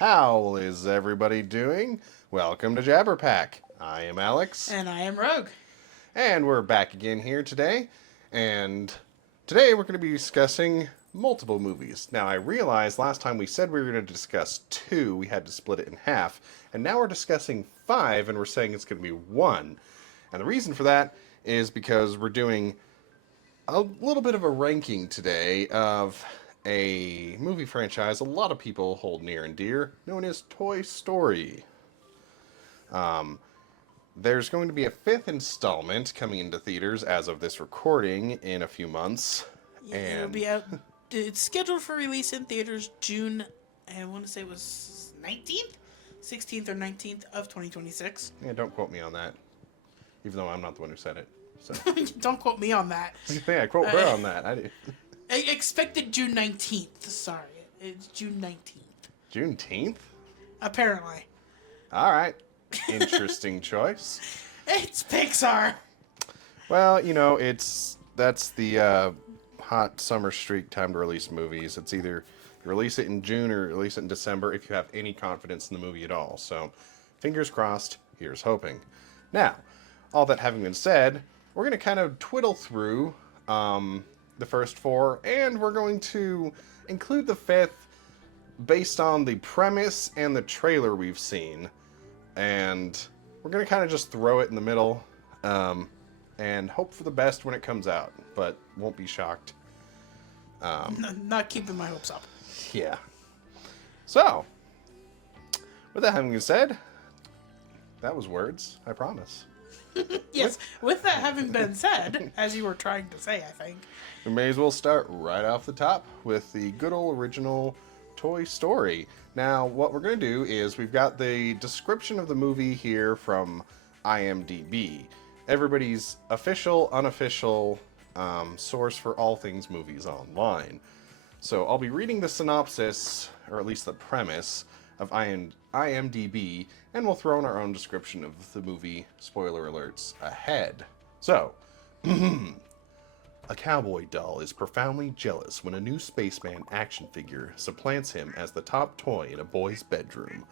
How is everybody doing? Welcome to Jabberpack. I am Alex, And I am Rogue. and we're back again here today. And today we're going to be discussing multiple movies. Now, I realized last time we said we were going to discuss two, we had to split it in half, and now we're discussing five, and we're saying it's going to be one. And the reason for that is because we're doing a little bit of a ranking today of a movie franchise a lot of people hold near and dear, known as Toy Story. There's going to be a fifth installment coming into theaters as of this recording in a few months. Yeah, it'll And be out. It's scheduled for release in theaters June. I want to say it was 19th, 16th or 19th of 2026. yeah, don't quote me on that, even though I'm not the one who said it. So Don't quote me on that. I quote her on that. I do. I expected June 19th. Sorry, it's June 19th. Juneteenth? Apparently, All right. Interesting choice. it's Pixar. Well, that's the hot summer streak time to release movies. It's either you release it in June or release it in December if you have any confidence in the movie at all. So, fingers crossed, here's hoping. Now, all that having been said, we're going to kind of twiddle through the first four, and we're going to include the fifth based on the premise and the trailer we've seen. And we're going to kind of just throw it in the middle and hope for the best when it comes out, but won't be shocked. Not keeping my hopes up. Yeah. So, with that having been said, that was words, I promise. Yes, with that having been said, as you were trying to say, I think. We may as well start right off the top with the good old original Toy Story. Now, what we're going to do is we've got the description of the movie here from IMDb, everybody's official, unofficial source for all things movies online. So I'll be reading the synopsis, or at least the premise, of IMDb, and we'll throw in our own description of the movie, spoiler alerts, ahead. So, a cowboy doll is profoundly jealous when a new spaceman action figure supplants him as the top toy in a boy's bedroom.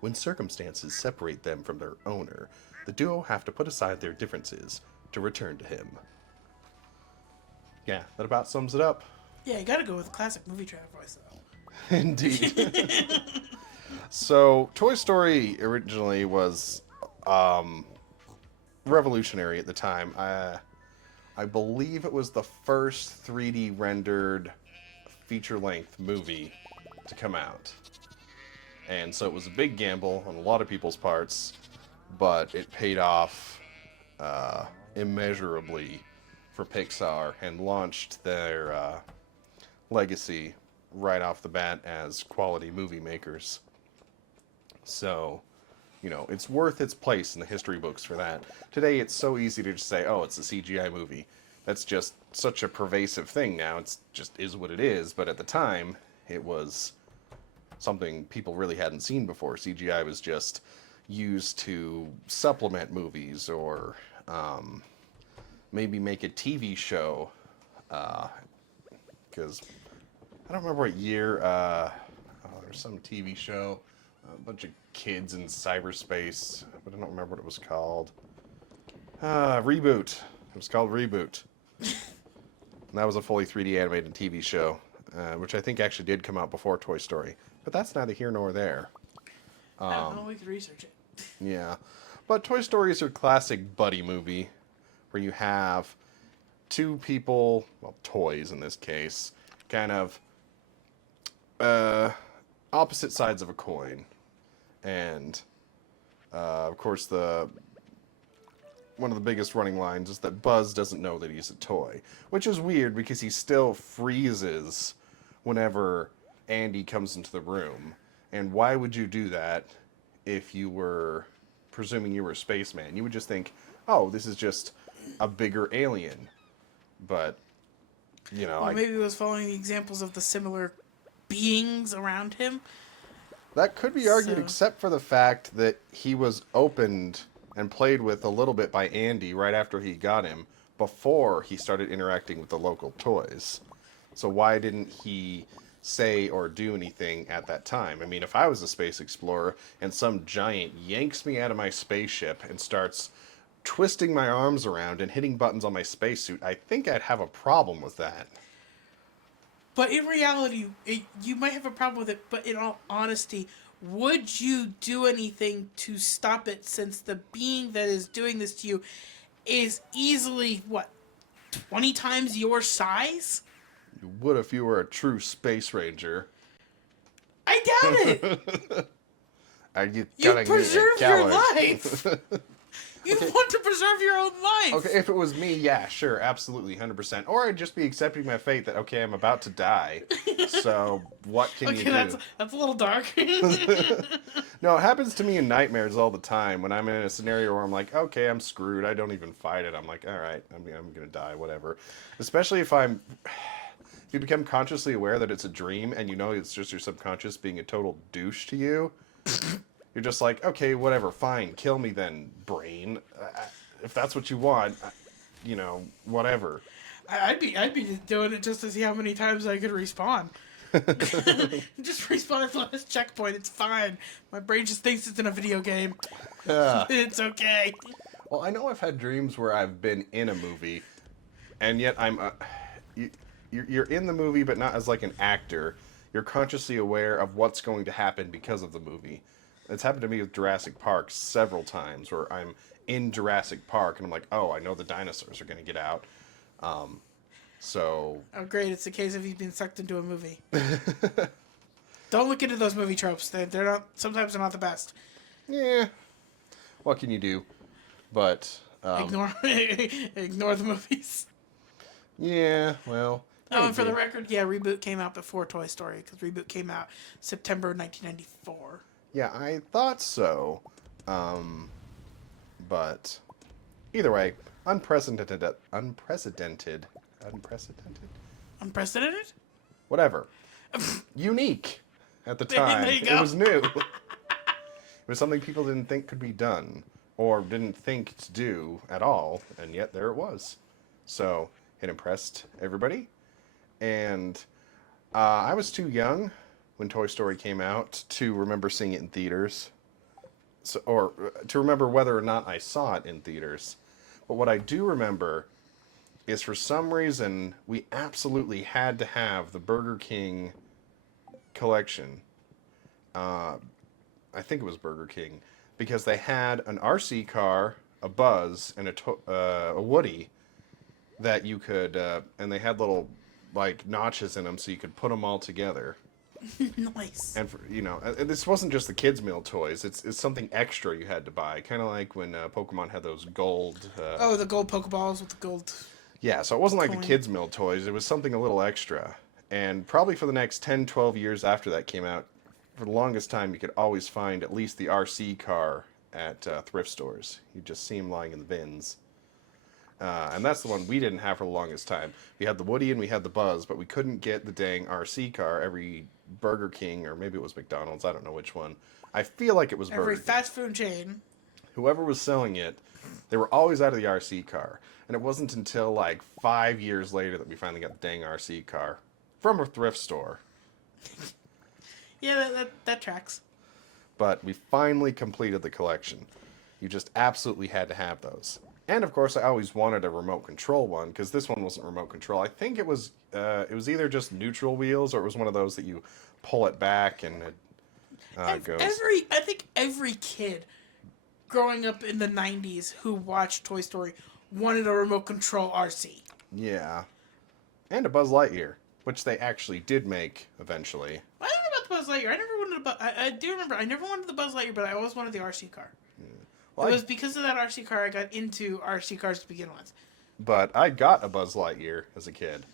When circumstances separate them from their owner, the duo have to put aside their differences to return to him. Yeah, that about sums it up. Yeah, you gotta go with classic movie trailer voice, though. Indeed. So, Toy Story originally was revolutionary at the time. I believe it was the first 3D rendered feature-length movie to come out. And so it was a big gamble on a lot of people's parts, but it paid off immeasurably for Pixar and launched their legacy right off the bat as quality movie makers. So, it's worth its place in the history books for that. Today, it's so easy to just say, oh, it's a CGI movie. That's just such a pervasive thing now. It's just is what it is. But at the time, it was something people really hadn't seen before. CGI was just used to supplement movies or maybe make a TV show. Because I don't remember what year. There's some TV show. A bunch of kids in cyberspace, but I don't remember what it was called. Reboot. It was called Reboot. And that was a fully 3D animated TV show, which I think actually did come out before Toy Story. But that's neither here nor there. I don't know, we could research it. Yeah. But Toy Story is your classic buddy movie where you have two people, well, toys in this case, kind of opposite sides of a coin. And, of course, one of the biggest running lines is that Buzz doesn't know that he's a toy, which is weird because he still freezes whenever Andy comes into the room. And why would you do that if you were presuming you were a spaceman? You would just think, oh, this is just a bigger alien. But, Maybe he was following the examples of the similar beings around him. That could be argued, So- except for the fact that he was opened and played with a little bit by Andy right after he got him, before he started interacting with the local toys. So why didn't he say or do anything at that time. I mean, if I was a space explorer and some giant yanks me out of my spaceship and starts twisting my arms around and hitting buttons on my spacesuit, I think I'd have a problem with that. But in reality, you might have a problem with it, but in all honesty, would you do anything to stop it since the being that is doing this to you is easily, what, 20 times your size? You would if you were a true space ranger. I doubt it! You You gotta preserve your calories. life! You want to preserve your own life! Okay, if it was me, yeah, sure, absolutely, 100%. Or I'd just be accepting my fate that, okay, I'm about to die. So, what can you do? That's a little dark. No, it happens to me in nightmares all the time when I'm in a scenario where I'm like, okay, I'm screwed. I don't even fight it. I'm like, all right, I'm going to die, whatever. Especially if you become consciously aware that it's a dream and you know it's just your subconscious being a total douche to you. You're just like, okay, whatever, fine, kill me then, brain. If that's what you want, whatever. I'd be doing it just to see how many times I could respawn. Just respawn at the last checkpoint. It's fine. My brain just thinks it's in a video game. It's okay. Well, I know I've had dreams where I've been in a movie, and yet you're in the movie, but not as like an actor. You're consciously aware of what's going to happen because of the movie. It's happened to me with Jurassic Park several times, where I'm in Jurassic Park and I'm like, oh, I know the dinosaurs are going to get out. So. Oh, great! It's the case of he's being sucked into a movie. Don't look into those movie tropes. They're not. Sometimes they're not the best. Yeah. What can you do? But ignore the movies. Yeah. Well. Oh, and for the record, yeah, Reboot came out before Toy Story because Reboot came out September 1994. Yeah, I thought so. But either way, unprecedented. Whatever. Unique at the time. There you go. It was new. It was something people didn't think could be done or didn't think to do at all, and yet there it was. So it impressed everybody. And I was too young when Toy Story came out to remember seeing it in theaters, or to remember whether or not I saw it in theaters. But what I do remember is, for some reason, we absolutely had to have the Burger King collection. I think it was Burger King, because they had an RC car, a Buzz, and a Woody that you could, and they had little like notches in them so you could put them all together. Nice. And this wasn't just the kids' meal toys. It's something extra you had to buy, kind of like when Pokemon had those gold. The gold Pokeballs with the gold. Yeah, so it wasn't like coin. the kids' meal toys. It was something a little extra. And probably for the next 10, 12 years after that came out, for the longest time, you could always find at least the RC car at thrift stores. You'd just see them lying in the bins. And that's the one we didn't have for the longest time. We had the Woody and we had the Buzz, but we couldn't get the dang RC car. Every Burger King, or maybe it was McDonald's, I don't know which one. I feel like it was Burger Every King. fast food chain. Whoever was selling it, they were always out of the RC car. And it wasn't until like 5 years later that we finally got the dang RC car from a thrift store. Yeah, that tracks. But we finally completed the collection. You just absolutely had to have those. And of course, I always wanted a remote control one, because this one wasn't remote control. I think it was either just neutral wheels, or it was one of those that you pull it back and it goes. I think every kid growing up in the 90s who watched Toy Story wanted a remote control RC. Yeah. And a Buzz Lightyear, which they actually did make eventually. I don't know about the Buzz Lightyear. I never wanted I do remember, I never wanted the Buzz Lightyear, but I always wanted the RC car. Yeah. Well, it was because of that RC car I got into RC cars to begin with. But I got a Buzz Lightyear as a kid.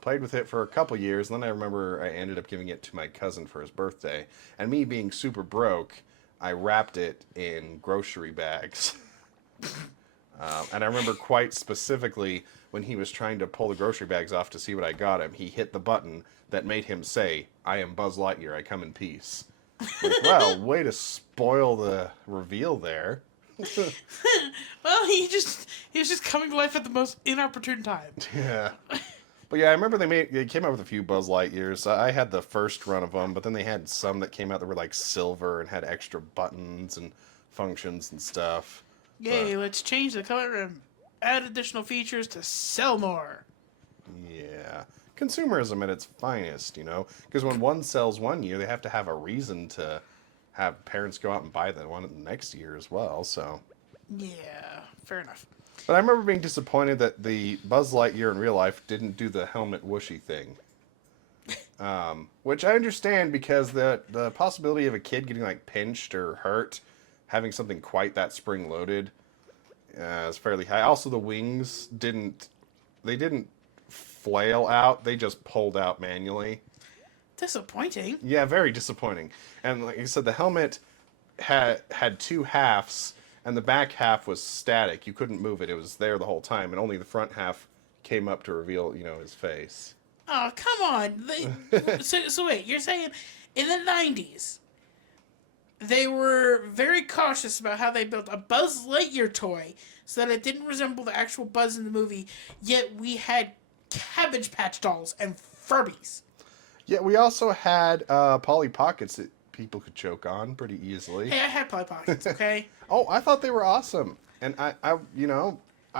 Played with it for a couple years, and then I remember I ended up giving it to my cousin for his birthday. And me being super broke, I wrapped it in grocery bags. And I remember quite specifically when he was trying to pull the grocery bags off to see what I got him, he hit the button that made him say, "I am Buzz Lightyear, I come in peace." Like, well, way to spoil the reveal there. Well, he was just coming to life at the most inopportune time. Yeah. But yeah, I remember they came out with a few Buzz Lightyears. I had the first run of them, but then they had some that came out that were like silver and had extra buttons and functions and stuff. But Yay, let's change the color and add additional features to sell more. yeah, consumerism at its finest, you know, because when one sells one year, they have to have a reason to have parents go out and buy the one next year as well. So, Yeah, fair enough. but I remember being disappointed that the Buzz Lightyear in real life didn't do the helmet whooshy thing. Which I understand because the possibility of a kid getting like pinched or hurt, having something quite that spring loaded, is fairly high. Also, the wings didn't flail out; they just pulled out manually. Disappointing. Yeah, very disappointing. And like I said, the helmet had two halves, and the back half was static. You couldn't move it; it was there the whole time, and only the front half came up to reveal, his face. Oh, come on. So wait, you're saying in the 90s, they were very cautious about how they built a Buzz Lightyear toy so that it didn't resemble the actual Buzz in the movie, yet we had Cabbage Patch dolls and Furbies. Yeah, we also had Polly Pockets that people could choke on pretty easily. Hey, I had Polly Pockets, okay? Oh, I thought they were awesome, and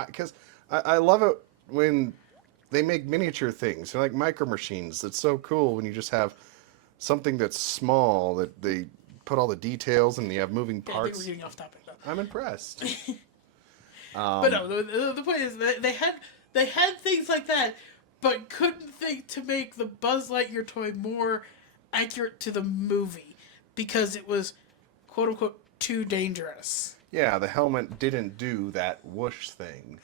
because I love it when they make miniature things. They're like micro machines. It's so cool when you just have something that's small that they put all the details and you have moving Yeah, I think parts. we're getting off topic, though. I'm impressed. But no, the point is that they had things like that, but couldn't think to make the Buzz Lightyear toy more accurate to the movie because it was quote unquote too dangerous. Yeah, the helmet didn't do that whoosh thing.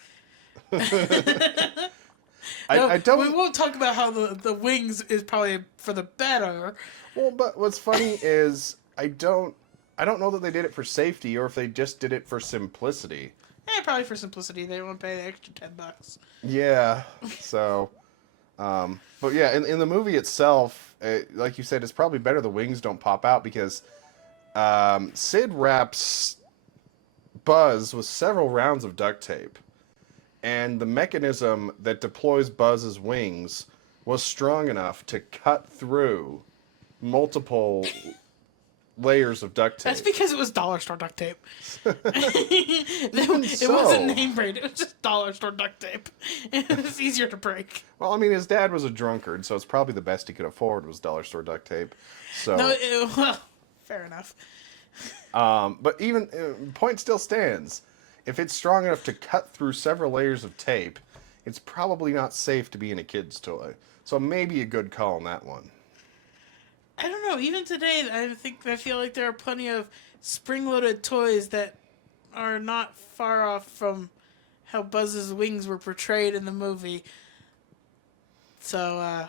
I don't. We won't talk about how the wings is probably for the better. Well, but what's funny is I don't know that they did it for safety or if they just did it for simplicity. Probably for simplicity, they won't pay the extra $10. Yeah. So, but yeah, in the movie itself, like you said, it's probably better the wings don't pop out because Sid wraps Buzz with several rounds of duct tape, and the mechanism that deploys Buzz's wings was strong enough to cut through multiple layers of duct tape. That's because it was dollar store duct tape. It so. wasn't name brand. It was just dollar store duct tape. It was easier to break. Well, I mean, his dad was a drunkard, so it's probably the best he could afford was dollar store duct tape. So, Well, fair enough. but even point still stands. If it's strong enough to cut through several layers of tape, it's probably not safe to be in a kid's toy. So maybe a good call on that one. I don't know. Even today, I feel like there are plenty of spring-loaded toys that are not far off from how Buzz's wings were portrayed in the movie. So,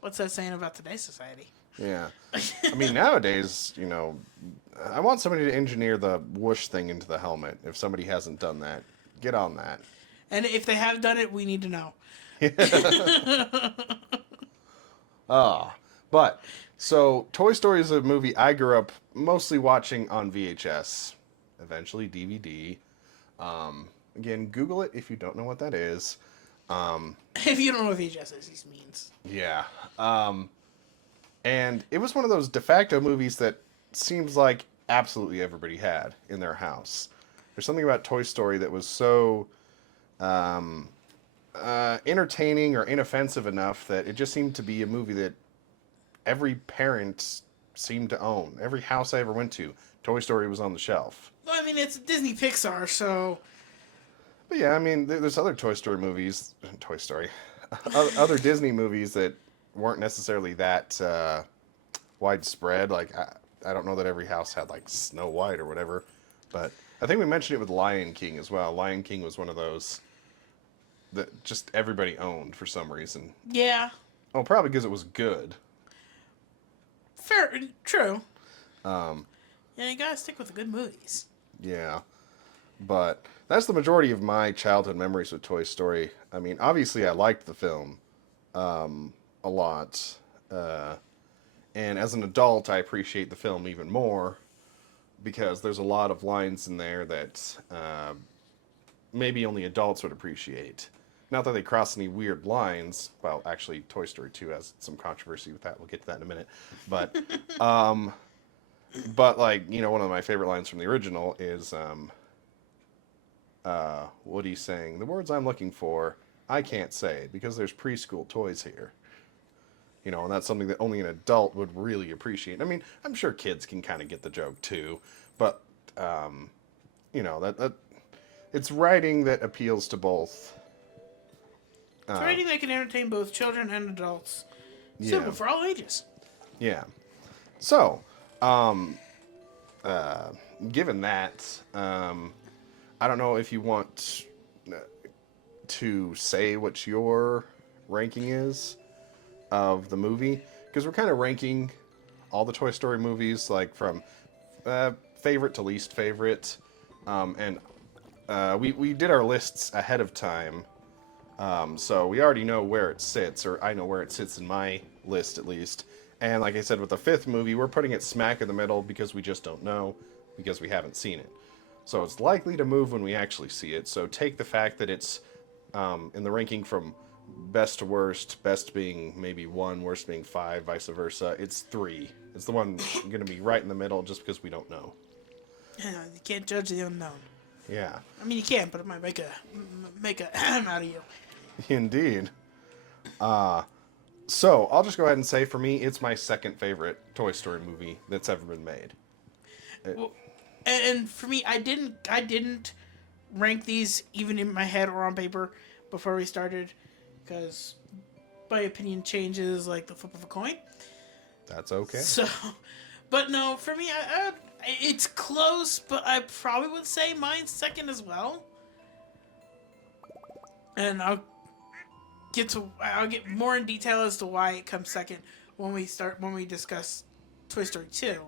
what's that saying about today's society? Yeah. I mean, nowadays, I want somebody to engineer the whoosh thing into the helmet. If somebody hasn't done that, get on that. And if they have done it, we need to know. But, so, Toy Story is a movie I grew up mostly watching on VHS, eventually DVD. Again, Google it if you don't know what that is. If you don't know what VHS is, he means. Yeah. And it was one of those de facto movies that seems like absolutely everybody had in their house. There's something about Toy Story that was so entertaining or inoffensive enough that it just seemed to be a movie that every parent seemed to own. Every house I ever went to, Toy Story was on the shelf. Well, I mean, it's Disney Pixar, so... But yeah, I mean, there's other Toy Story movies, other Disney movies that weren't necessarily that widespread. Like, I don't know that every house had, like, Snow White or whatever. But I think we mentioned it with Lion King as well. Lion King was one of those that just everybody owned for some reason. Yeah. Oh, probably because it was good. Fair, true. Yeah, you gotta stick with the good movies. Yeah. But that's the majority of my childhood memories with Toy Story. I mean, obviously I liked the film a lot. And as an adult, I appreciate the film even more because there's a lot of lines in there that maybe only adults would appreciate. Not that they cross any weird lines. Well, actually, Toy Story 2 has some controversy with that. We'll get to that in a minute. But, but like, you know, one of my favorite lines from the original is, Woody's saying, "The words I'm looking for, I can't say because there's preschool toys here." You know, and that's something that only an adult would really appreciate. I mean, I'm sure kids can kind of get the joke too, but, you know, that it's writing that appeals to both. It's writing that can entertain both children and adults. Yeah. Suitable for all ages. Yeah. So, given that, I don't know if you want to say what your ranking is of the movie, because we're kind of ranking all the Toy Story movies, like from favorite to least favorite, and we did our lists ahead of time, so we already know where it sits, or I know where it sits in my list at least. And like I said, with the fifth movie, we're putting it smack in the middle because we just don't know, because we haven't seen it. So it's likely to move when we actually see it. So take the fact that it's in the ranking from best to worst, best being maybe 1, worst being 5, vice versa. It's 3. It's the one going to be right in the middle just because we don't know. You can't judge the unknown. Yeah. I mean, you can, but it might make a out of you. Indeed. So I'll just go ahead and say, for me, it's my second favorite Toy Story movie that's ever been made. Well, and for me, I didn't rank these even in my head or on paper before we started, because my opinion changes like the flip of a coin. That's okay. So, but no, for me, it's close, but I probably would say mine's second as well. And I'll get more in detail as to why it comes second when we discuss Toy Story 2.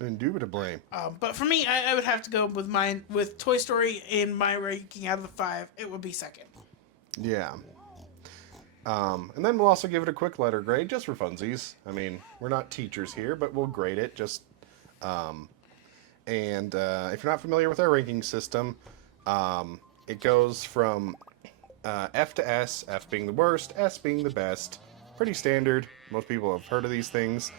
Indubitably. But for me, I would have to go with Toy Story in my ranking out of the 5. It would be second. Yeah. And then we'll also give it a quick letter grade just for funsies. I mean, we're not teachers here, but we'll grade it just. And if you're not familiar with our ranking system, it goes from F to S, F being the worst, S being the best. Pretty standard. Most people have heard of these things.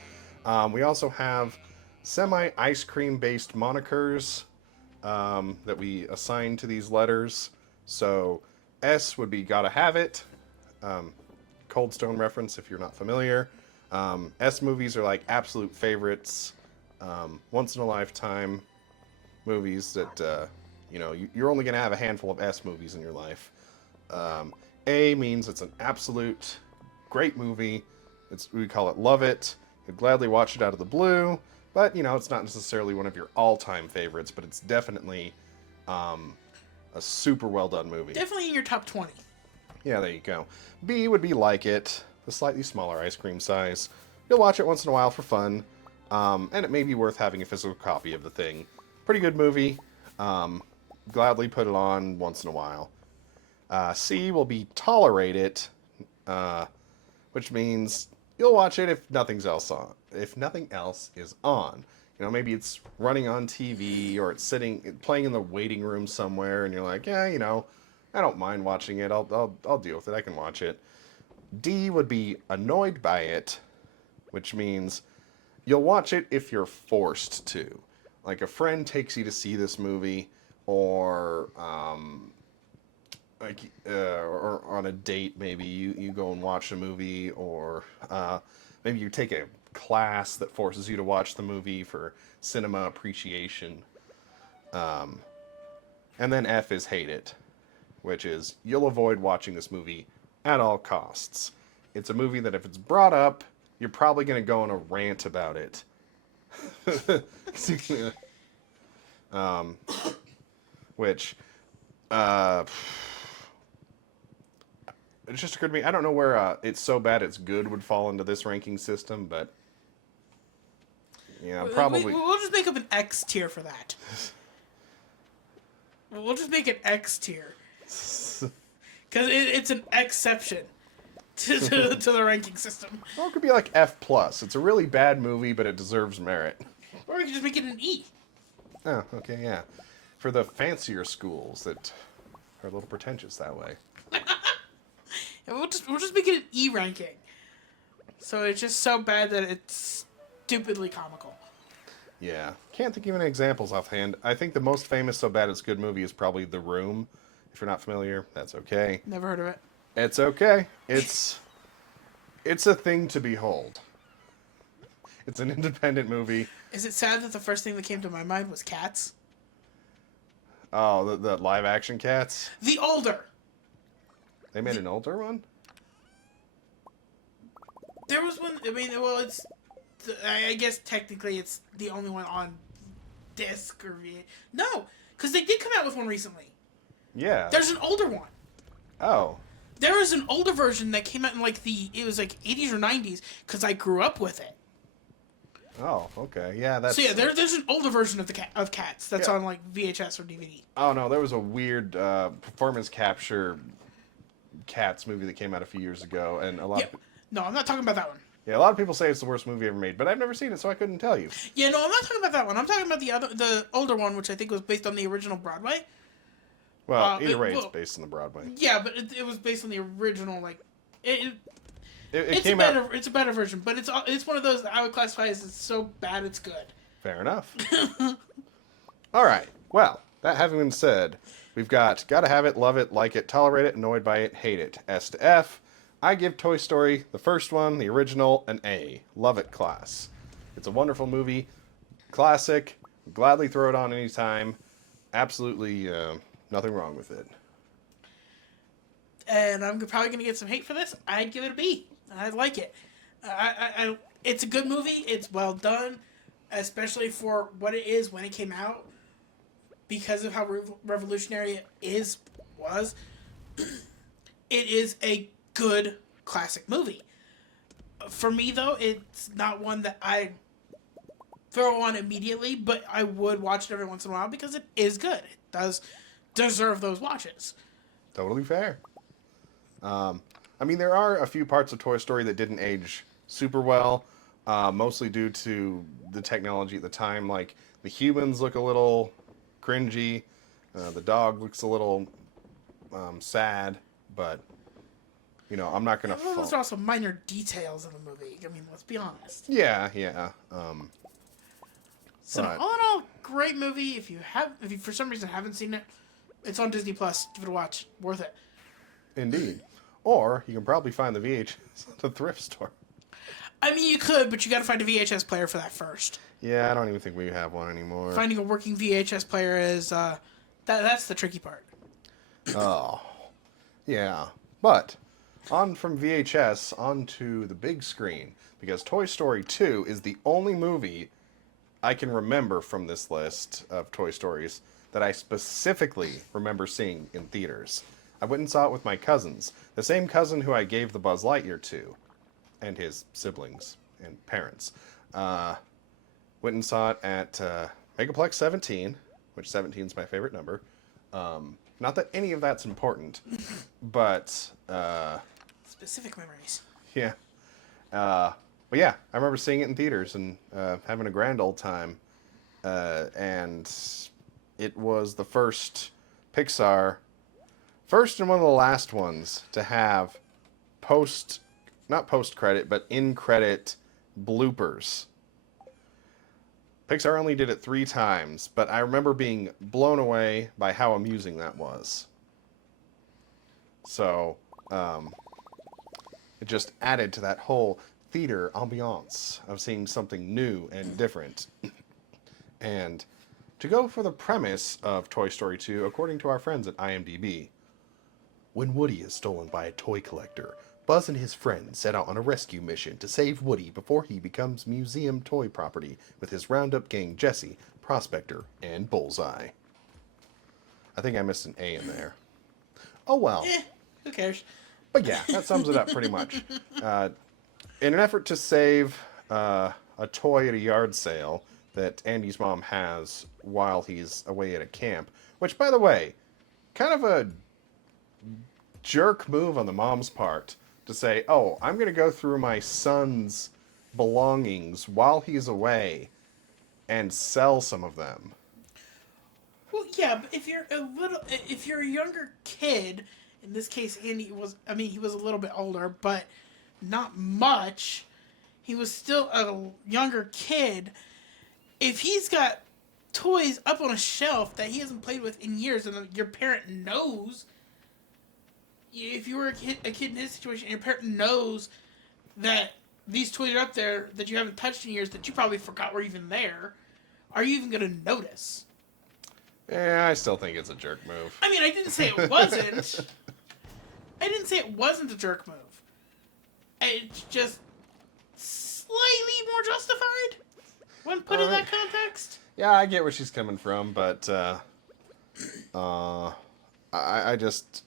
We also have semi-ice cream based monikers that we assign to these letters. So S would be Gotta Have It. Cold Stone reference if you're not familiar. S movies are like absolute favorites, once in a lifetime movies that you're only going to have a handful of S movies in your life. A means it's an absolute great movie. We call it Love It. You'd gladly watch it out of the blue, but it's not necessarily one of your all-time favorites, but it's definitely a super well done movie. Definitely in your top 20. Yeah, there you go. B would be Like It, the slightly smaller ice cream size. You'll watch it once in a while for fun, and it may be worth having a physical copy of the thing. Pretty good movie. Gladly put it on once in a while. C will be Tolerate It, which means you'll watch it if nothing else is on. Maybe it's running on TV or it's playing in the waiting room somewhere, and you're like, yeah, I don't mind watching it. I'll deal with it. I can watch it. D would be Annoyed by It, which means you'll watch it if you're forced to. Like a friend takes you to see this movie, or or on a date, maybe you go and watch a movie, or maybe you take a class that forces you to watch the movie for cinema appreciation. And then F is Hate It, which is you'll avoid watching this movie at all costs. It's a movie that if it's brought up, you're probably going to go on a rant about it. Which it just occurred to me, I don't know where It's So Bad It's Good would fall into this ranking system, but yeah, probably. We'll just make up an X tier for that. We'll just make an X tier. Because it's an exception to the ranking system. Or it could be like F+. It's a really bad movie, but it deserves merit. Or we could just make it an E. Oh, okay, yeah. For the fancier schools that are a little pretentious that way. And we'll just make it an E ranking. So it's just so bad that it's stupidly comical. Yeah. Can't think of any examples offhand. I think the most famous so bad it's good movie is probably The Room. If you're not familiar, that's okay. Never heard of it. It's okay. It's a thing to behold. It's an independent movie. Is it sad that the first thing that came to my mind was Cats? Oh, the live action Cats? The older. They made an older one? There was one. I mean, well, it's. I guess technically it's the only one on disc or no, because they did come out with one recently. Yeah. There's an older one. Oh. There was an older version that came out in it was like 80s or 90s because I grew up with it. Oh, okay. Yeah, that's... So yeah, there's an older version of Cats that's Yeah. on like VHS or DVD. Oh, no, there was a weird performance capture Cats movie that came out a few years ago, and a lot of... No, I'm not talking about that one. Yeah, a lot of people say it's the worst movie ever made, but I've never seen it, so I couldn't tell you. Yeah, no, I'm not talking about that one. I'm talking about the older one, which I think was based on the original Broadway. Well, either way, it's based on the Broadway. Yeah, but it was based on the original, like... It it's came out... It's a better version, but it's one of those that I would classify as it's so bad it's good. Fair enough. All right. Well, that having been said, we've got gotta have it, love it, like it, tolerate it, annoyed by it, hate it. S to F. I give Toy Story, the first one, the original, an A. Love it class. It's a wonderful movie. Classic. Gladly throw it on anytime. Absolutely nothing wrong with it. And I'm probably going to get some hate for this. I'd give it a B. I like it. It's a good movie. It's well done, especially for what it is when it came out. Because of how revolutionary it was. It is a good classic movie. For me, though, it's not one that I throw on immediately, but I would watch it every once in a while because it is good. It does deserve those watches. Totally fair. I mean, there are a few parts of Toy Story that didn't age super well, mostly due to the technology at the time. Like, the humans look a little cringy, the dog looks a little sad, but, you know, I'm not going to... Those are also minor details in the movie. I mean, let's be honest. Yeah. So, but... all in all, great movie. If you for some reason haven't seen it, it's on Disney Plus. Give it a watch. Worth it. Indeed. Or you can probably find the VHS at the thrift store. I mean, you could, but you got to find a VHS player for that first. Yeah, I don't even think we have one anymore. Finding a working VHS player is that's the tricky part. Oh, yeah. But on from VHS onto the big screen, because Toy Story 2 is the only movie I can remember from this list of Toy Stories that I specifically remember seeing in theaters. I went and saw it with my cousins, the same cousin who I gave the Buzz Lightyear to, and his siblings and parents. Went and saw it at Megaplex 17, which 17 is my favorite number. Not that any of that's important, but... Specific memories. Yeah. But yeah, I remember seeing it in theaters and having a grand old time. And it was the first Pixar, first and one of the last ones to have not post-credit, but in-credit bloopers. Pixar only did it 3 times, but I remember being blown away by how amusing that was. So, it just added to that whole theater ambiance of seeing something new and different. And to go for the premise of Toy Story 2, according to our friends at IMDb, when Woody is stolen by a toy collector, Buzz and his friends set out on a rescue mission to save Woody before he becomes museum toy property with his Roundup gang Jesse, Prospector, and Bullseye. I think I missed an A in there. Oh well. Who cares? But yeah, that sums it up pretty much. In an effort to save a toy at a yard sale that Andy's mom has while he's away at a camp, which, by the way, kind of a jerk move on the mom's part to say, oh, I'm going to go through my son's belongings while he's away and sell some of them. Well, yeah, but if you're a younger kid In this case, Andy was, I mean, he was a little bit older, but not much. He was still a younger kid. If he's got toys up on a shelf that he hasn't played with in years and your parent knows, if you were a kid in his situation and your parent knows that these toys are up there that you haven't touched in years that you probably forgot were even there, are you even going to notice? Yeah, I still think it's a jerk move. I mean, I didn't say it wasn't. I didn't say it wasn't a jerk move. It's just slightly more justified when put in that context. Yeah, I get where she's coming from, but I just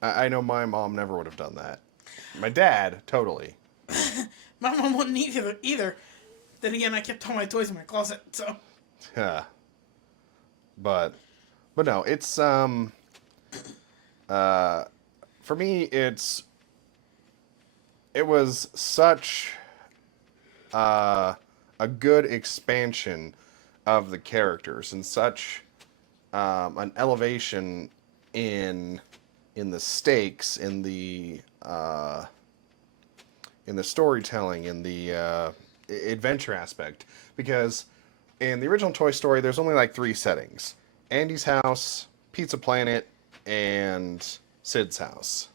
I know my mom never would have done that. My dad, totally. My mom wouldn't either. Then again, I kept all my toys in my closet, so. Yeah. But no, it's for me it was such a good expansion of the characters and such an elevation in the stakes, in the storytelling, in the adventure aspect, because in the original Toy Story, there's only like 3 settings: Andy's house, Pizza Planet, and Sid's house.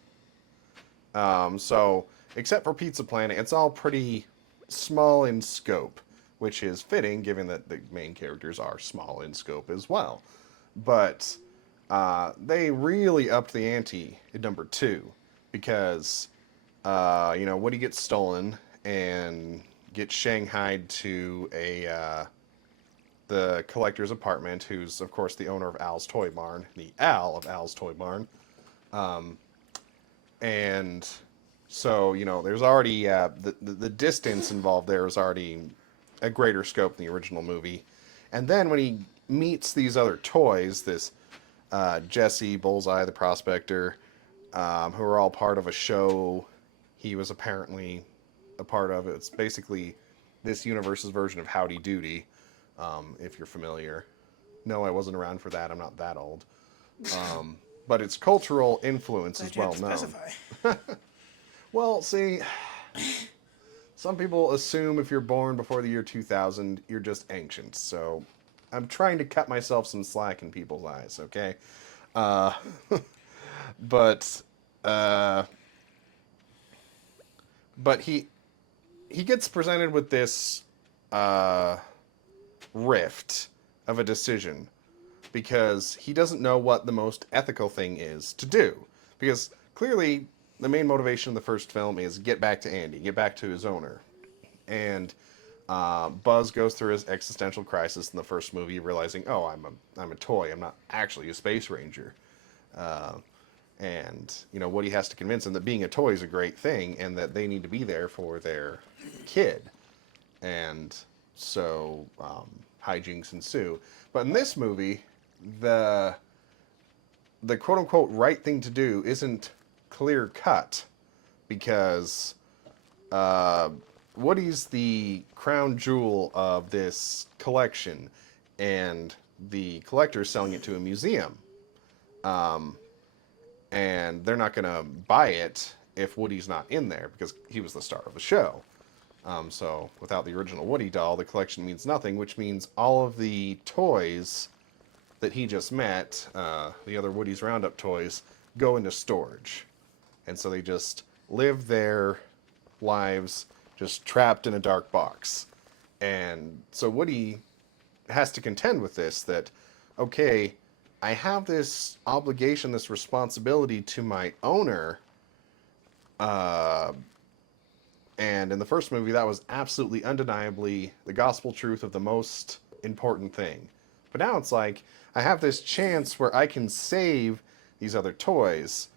So, except for Pizza Planet, it's all pretty small in scope, which is fitting given that the main characters are small in scope as well. But they really upped the ante in number 2 because, Woody gets stolen and gets shanghaied to the collector's apartment, who's, of course, the owner of Al's Toy Barn, the Al of Al's Toy Barn. And so, there's already, the distance involved there is already a greater scope than the original movie. And then when he meets these other toys, this Jesse, Bullseye, the Prospector, who are all part of a show he was apparently a part of. It's basically this universe's version of Howdy Doody, if you're familiar. No, I wasn't around for that. I'm not that old. But its cultural influence is well known. Well, see, some people assume if you're born before the year 2000, you're just ancient. So I'm trying to cut myself some slack in people's eyes, okay? But he gets presented with this rift of a decision because he doesn't know what the most ethical thing is to do. Because clearly the main motivation of the first film is get back to Andy, get back to his owner. And Buzz goes through his existential crisis in the first movie, realizing, oh, I'm a toy, I'm not actually a space ranger. And Woody has to convince him that being a toy is a great thing and that they need to be there for their kid. And so hijinks ensue. But in this movie, the quote unquote right thing to do isn't clear cut because Woody's the crown jewel of this collection, and the collector's selling it to a museum. And they're not going to buy it if Woody's not in there because he was the star of the show. So without the original Woody doll, the collection means nothing, which means all of the toys that he just met, the other Woody's Roundup toys, go into storage. And so they just live their lives just trapped in a dark box. And so Woody has to contend with this, that, okay, I have this obligation, this responsibility to my owner. And in the first movie, that was absolutely undeniably the gospel truth of the most important thing. But now it's like, I have this chance where I can save these other toys,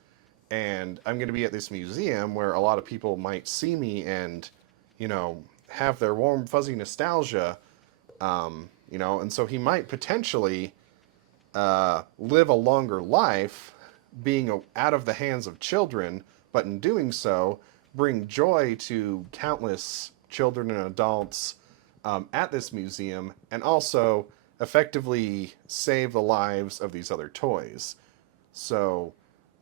and I'm going to be at this museum where a lot of people might see me and, have their warm, fuzzy nostalgia, and so he might potentially live a longer life being out of the hands of children, but in doing so, bring joy to countless children and adults at this museum, and also effectively save the lives of these other toys. So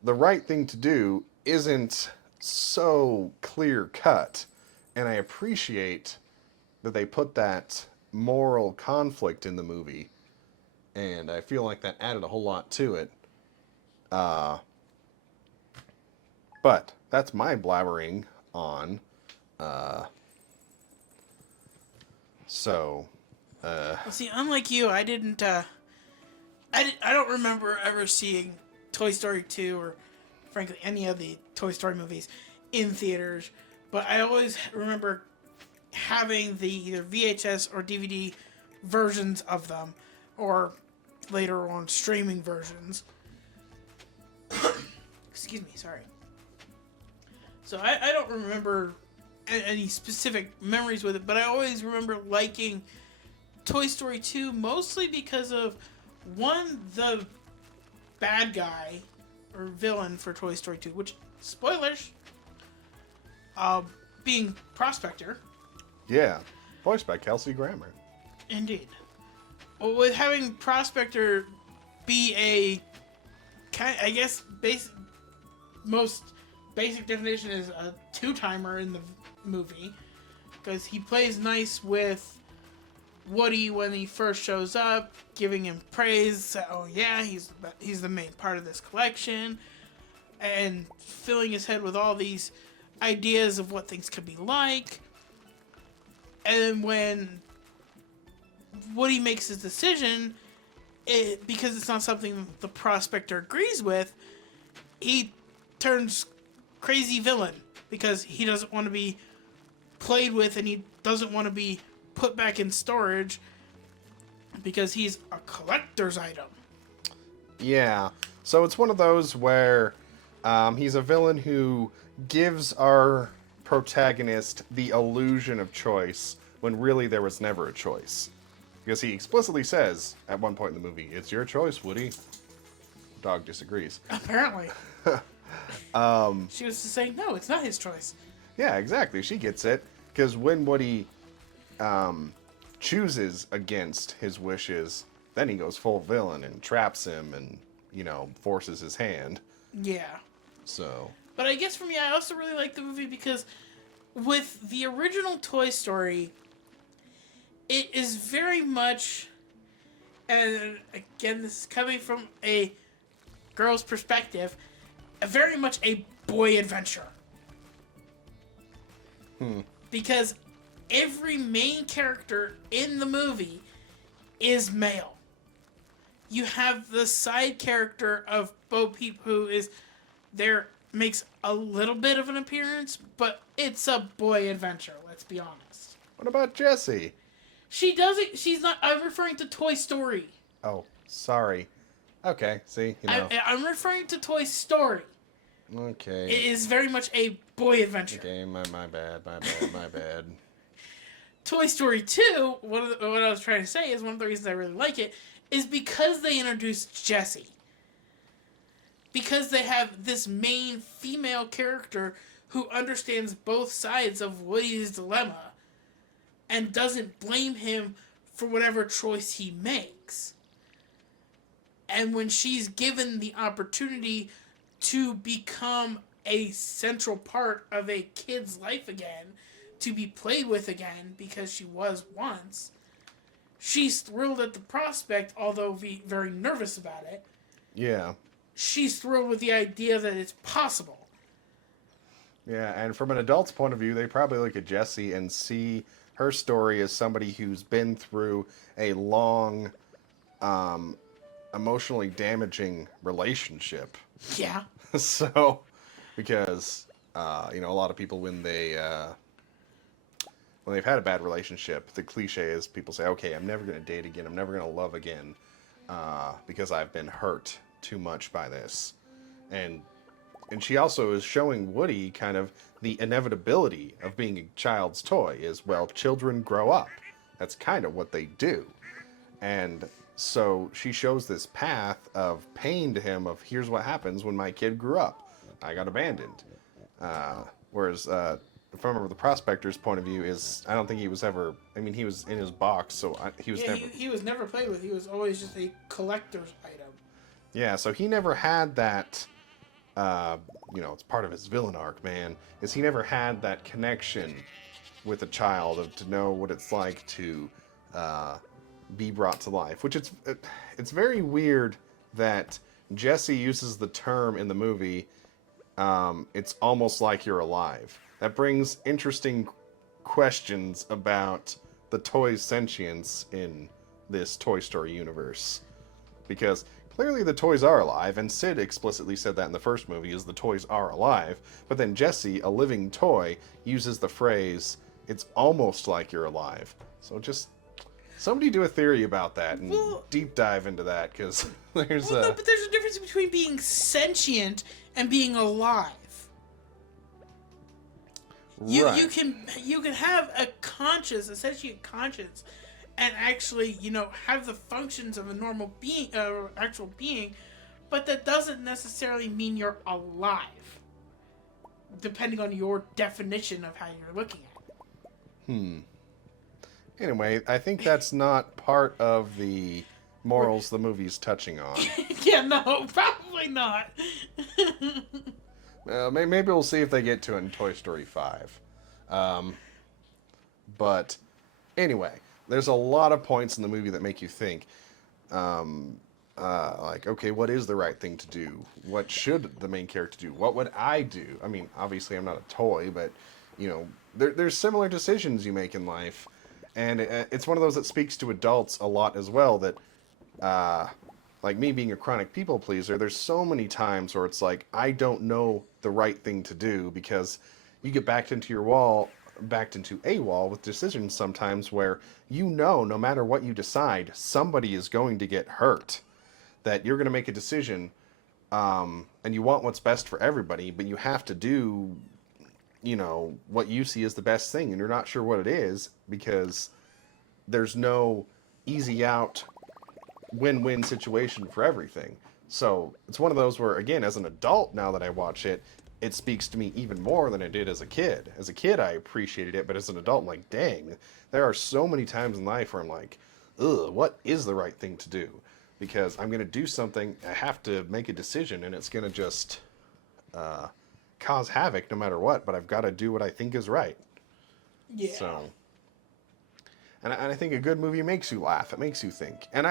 the right thing to do isn't so clear cut. And I appreciate that they put that moral conflict in the movie. And I feel like that added a whole lot to it. Uh, but that's my blabbering on. Uh, so, Well, see, unlike you, I didn't. I don't remember ever seeing Toy Story 2 or, frankly, any of the Toy Story movies in theaters. But I always remember having the either VHS or DVD versions of them, or later on streaming versions. Excuse me, sorry. So I don't remember any specific memories with it, but I always remember liking Toy Story 2 mostly because of, one, the bad guy or villain for Toy Story 2, which, spoilers, being Prospector. yeah. Voiced by Kelsey Grammer. Indeed. Well, with having Prospector be a kind, I guess, most basic definition is a two-timer in the movie, because he plays nice with Woody when he first shows up, giving him praise. Oh yeah, he's the main part of this collection, and filling his head with all these ideas of what things could be like. And then when Woody makes his decision, because it's not something the Prospector agrees with, he turns crazy villain because he doesn't want to be played with, and he doesn't want to be put back in storage because he's a collector's item. Yeah. So it's one of those where he's a villain who gives our protagonist the illusion of choice when really there was never a choice. Because he explicitly says at one point in the movie, "It's your choice, Woody." Dog disagrees. Apparently. She was just saying, no, it's not his choice. Yeah, exactly. She gets it. Because when Woody chooses against his wishes, then he goes full villain and traps him and, forces his hand. Yeah. So. But I guess for me, I also really like the movie because with the original Toy Story, it is very much, and again, this is coming from a girl's perspective, very much a boy adventure. Because every main character in the movie is male. You have the side character of Bo Peep, who is there, makes a little bit of an appearance, but it's a boy adventure, let's be honest. What about Jessie? She doesn't, she's not, I'm referring to Toy Story. Oh, sorry. Okay, see, I'm referring to Toy Story. Okay. It is very much a boy adventure. Okay, my bad. Toy Story 2, what I was trying to say is one of the reasons I really like it is because they introduced Jessie. Because they have this main female character who understands both sides of Woody's dilemma and doesn't blame him for whatever choice he makes. And when she's given the opportunity to become a central part of a kid's life again, to be played with again because she was once, she's thrilled at the prospect, although very nervous about it. Yeah. She's thrilled with the idea that it's possible. Yeah, and from an adult's point of view, they probably look at Jessie and see her story as somebody who's been through a long, emotionally damaging relationship. Yeah. So, because, a lot of people when they've had a bad relationship, the cliche is people say, okay, I'm never going to date again. I'm never going to love again because I've been hurt too much by this. And she also is showing Woody kind of the inevitability of being a child's toy is, well, children grow up. That's kind of what they do. And so she shows this path of pain to him of here's what happens when my kid grew up. I got abandoned. Whereas, if I remember the Prospector's point of view is, I don't think he was ever, he was in his box, so he was never... He was never played with. He was always just a collector's item. Yeah, so he never had that it's part of his villain arc, man, is he never had that connection with a child to know what it's like to be brought to life. Which it's very weird that Jesse uses the term in the movie. It's almost like you're alive. That brings interesting questions about the toy's sentience in this Toy Story universe, because clearly the toys are alive, and Sid explicitly said that in the first movie, is the toys are alive, but then Jesse, a living toy, uses the phrase, it's almost like you're alive. So just somebody do a theory about that and deep dive into that, because there's no, but there's a difference between being sentient and being alive. You can have a conscious, a sentient conscience, and actually, have the functions of a normal being, actual being, but that doesn't necessarily mean you're alive, depending on your definition of how you're looking at it. Anyway, I think that's not part of the morals the movie's touching on. Yeah, no, probably not. Maybe we'll see if they get to it in Toy Story 5. But anyway, there's a lot of points in the movie that make you think, like, okay, what is the right thing to do? What should the main character do? What would I do? I mean, obviously I'm not a toy, but, there's similar decisions you make in life. And it's one of those that speaks to adults a lot as well, that, like me being a chronic people pleaser, there's so many times where it's like, I don't know the right thing to do, because you get backed into a wall with decisions sometimes where no matter what you decide, somebody is going to get hurt. That you're going to make a decision, and you want what's best for everybody, but you have to do, what you see as the best thing, and you're not sure what it is, because there's no easy out win-win situation for everything. So it's one of those where, again, as an adult, now that I watch it, it speaks to me even more than it did as a kid. As a kid, I appreciated it, but as an adult, I'm like, dang, there are so many times in life where I'm like, ugh, what is the right thing to do? Because I'm going to do something, I have to make a decision, and it's going to just cause havoc no matter what, but I've got to do what I think is right. Yeah. So, and I think a good movie makes you laugh. It makes you think. And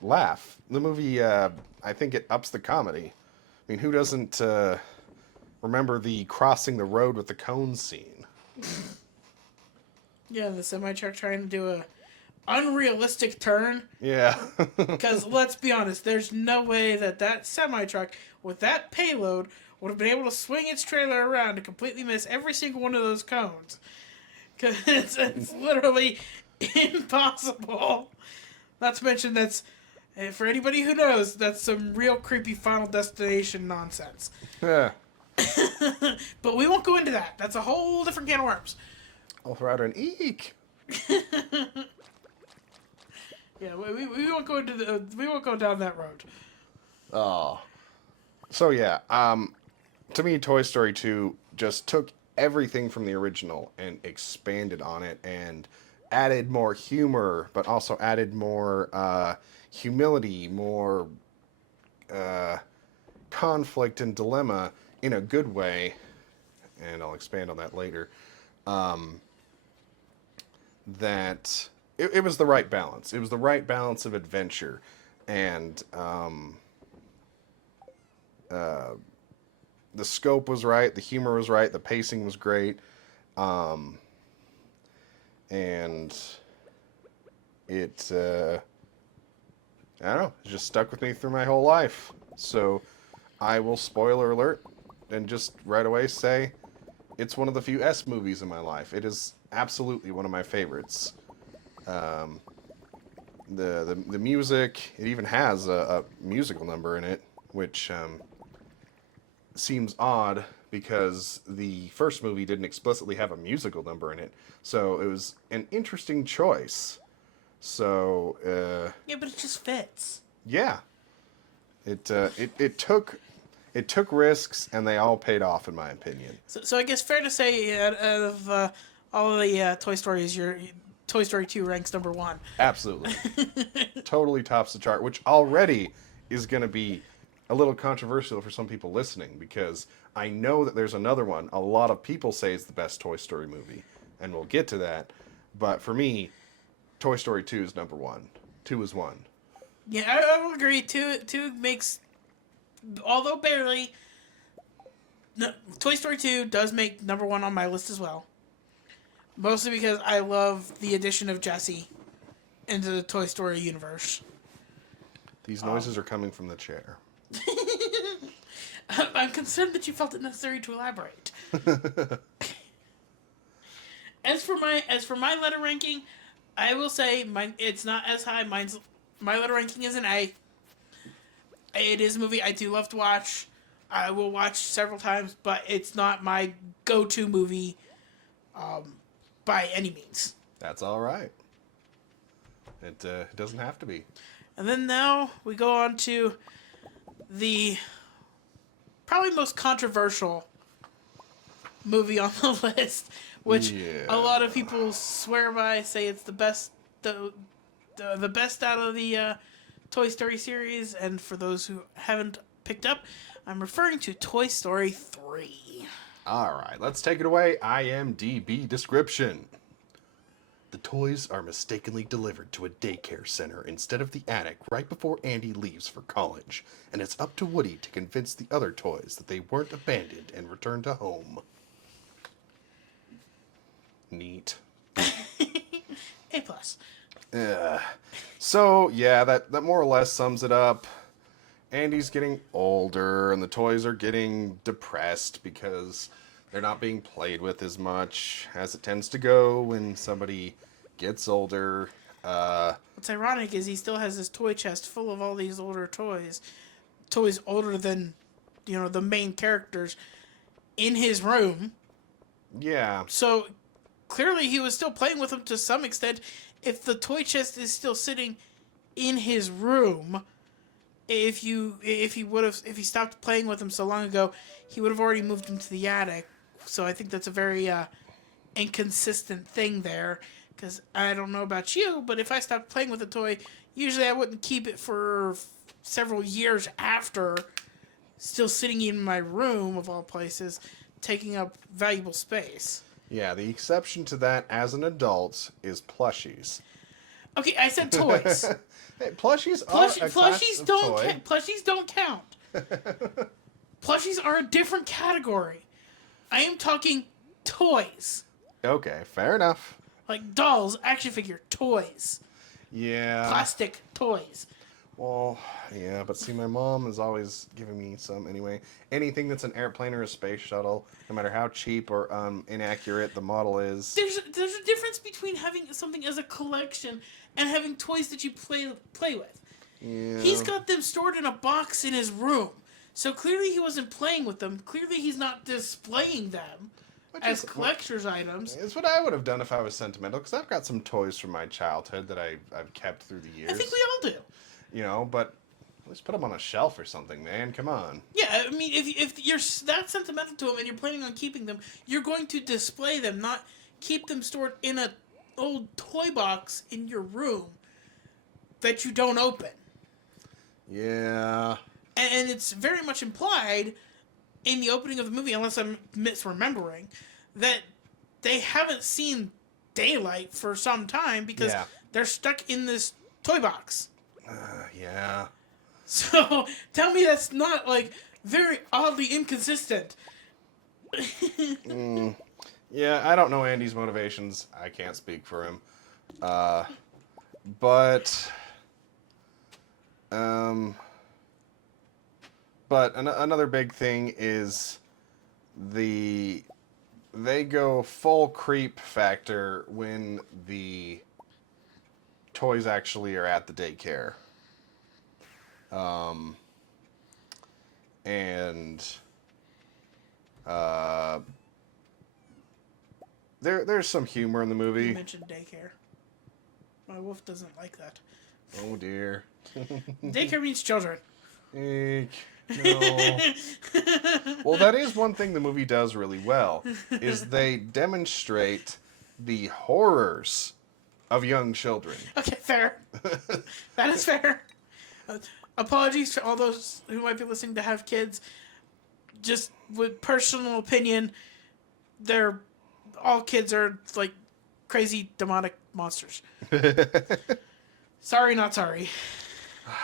laugh. The movie, I think it ups the comedy. I mean, who doesn't remember the crossing the road with the cone scene? Yeah, the semi-truck trying to do a unrealistic turn. Yeah. Because let's be honest, there's no way that semi-truck with that payload would have been able to swing its trailer around to completely miss every single one of those cones. Because it's literally impossible. Not to mention for anybody who knows, that's some real creepy Final Destination nonsense. Yeah. But we won't go into that. That's a whole different can of worms. I'll throw out an eek. Yeah, we won't go we won't go down that road. Oh. So yeah, to me, Toy Story 2 just took everything from the original and expanded on it and added more humor, but also added more humility, more conflict and dilemma in a good way. And I'll expand on that later. That it was the right balance. It was the right balance of adventure, and the scope was right, the humor was right, the pacing was great, and it I don't know, it just stuck with me through my whole life. So I will, spoiler alert, and just right away say it's one of the few S movies in my life. It is absolutely one of my favorites. The music, it even has a musical number in it, which seems odd because the first movie didn't explicitly have a musical number in it. So it was an interesting choice. So yeah, but it just fits. Yeah, it took risks, and they all paid off, in my opinion. So I guess fair to say, out of all of the Toy Stories, your Toy Story 2 ranks number 1. Absolutely. Totally tops the chart, which already is going to be a little controversial for some people listening, because I know that there's another one a lot of people say is the best Toy Story movie, and we'll get to that. But for me, Toy Story 2 is number one. 2 is 1. Yeah, I will agree. Two makes, although barely, no, Toy Story 2 does make number 1 on my list as well. Mostly because I love the addition of Jessie into the Toy Story universe. These noises are coming from the chair. I'm concerned that you felt it necessary to elaborate. As for my letter ranking, I will say it's not as high. My letter ranking is an A. It is a movie I do love to watch. I will watch several times, but it's not my go-to movie by any means. That's all right. It doesn't have to be. And then now we go on to the probably most controversial movie on the list, which a lot of people swear by, say it's the best, the best out of the Toy Story series. And for those who haven't picked up, I'm referring to Toy Story 3. All right, let's take it away. IMDb description. The toys are mistakenly delivered to a daycare center instead of the attic right before Andy leaves for college, and it's up to Woody to convince the other toys that they weren't abandoned and returned to home. Neat. A+. So, yeah, that more or less sums it up. Andy's getting older, and the toys are getting depressed because they're not being played with as much, as it tends to go when somebody gets older. What's ironic is he still has this toy chest full of all these older toys. Toys older than, the main characters in his room. Yeah. So, clearly he was still playing with them to some extent. If the toy chest is still sitting in his room, if he stopped playing with them so long ago, he would have already moved him to the attic. So I think that's a very inconsistent thing there. Because I don't know about you, but if I stopped playing with a toy, usually I wouldn't keep it for several years after, still sitting in my room, of all places, taking up valuable space. Yeah, the exception to that as an adult is plushies. Okay, I said toys. Hey, plushies are a class of toy. Plushies don't count. Plushies are a different category. I am talking toys. Okay, fair enough. Like dolls, action figure, toys. Yeah. Plastic toys. Well, yeah, but see, my mom is always giving me some anyway. Anything that's an airplane or a space shuttle, no matter how cheap or inaccurate the model is. There's a difference between having something as a collection and having toys that you play with. Yeah. He's got them stored in a box in his room. So clearly he wasn't playing with them. Clearly he's not displaying them as collector's items. It's what I would have done if I was sentimental, because I've got some toys from my childhood that I've kept through the years. I think we all do. But let's put them on a shelf or something, man. Come on. Yeah, I mean, if you're that sentimental to them and you're planning on keeping them, you're going to display them, not keep them stored in a old toy box in your room that you don't open. Yeah. And it's very much implied in the opening of the movie, unless I'm misremembering, that they haven't seen daylight for some time because they're stuck in this toy box. Yeah. So tell me that's not very oddly inconsistent. Yeah, I don't know Andy's motivations. I can't speak for him. But another big thing is they go full creep factor when the toys actually are at the daycare. There's some humor in the movie. You mentioned daycare. My wolf doesn't like that. Oh dear. Daycare means children. Eek. No. Well, that is one thing the movie does really well, is they demonstrate the horrors of young children. Okay, fair. That is fair. apologies to all those who might be listening to have kids. Just with personal opinion, they're all kids are like crazy demonic monsters. Sorry, not sorry.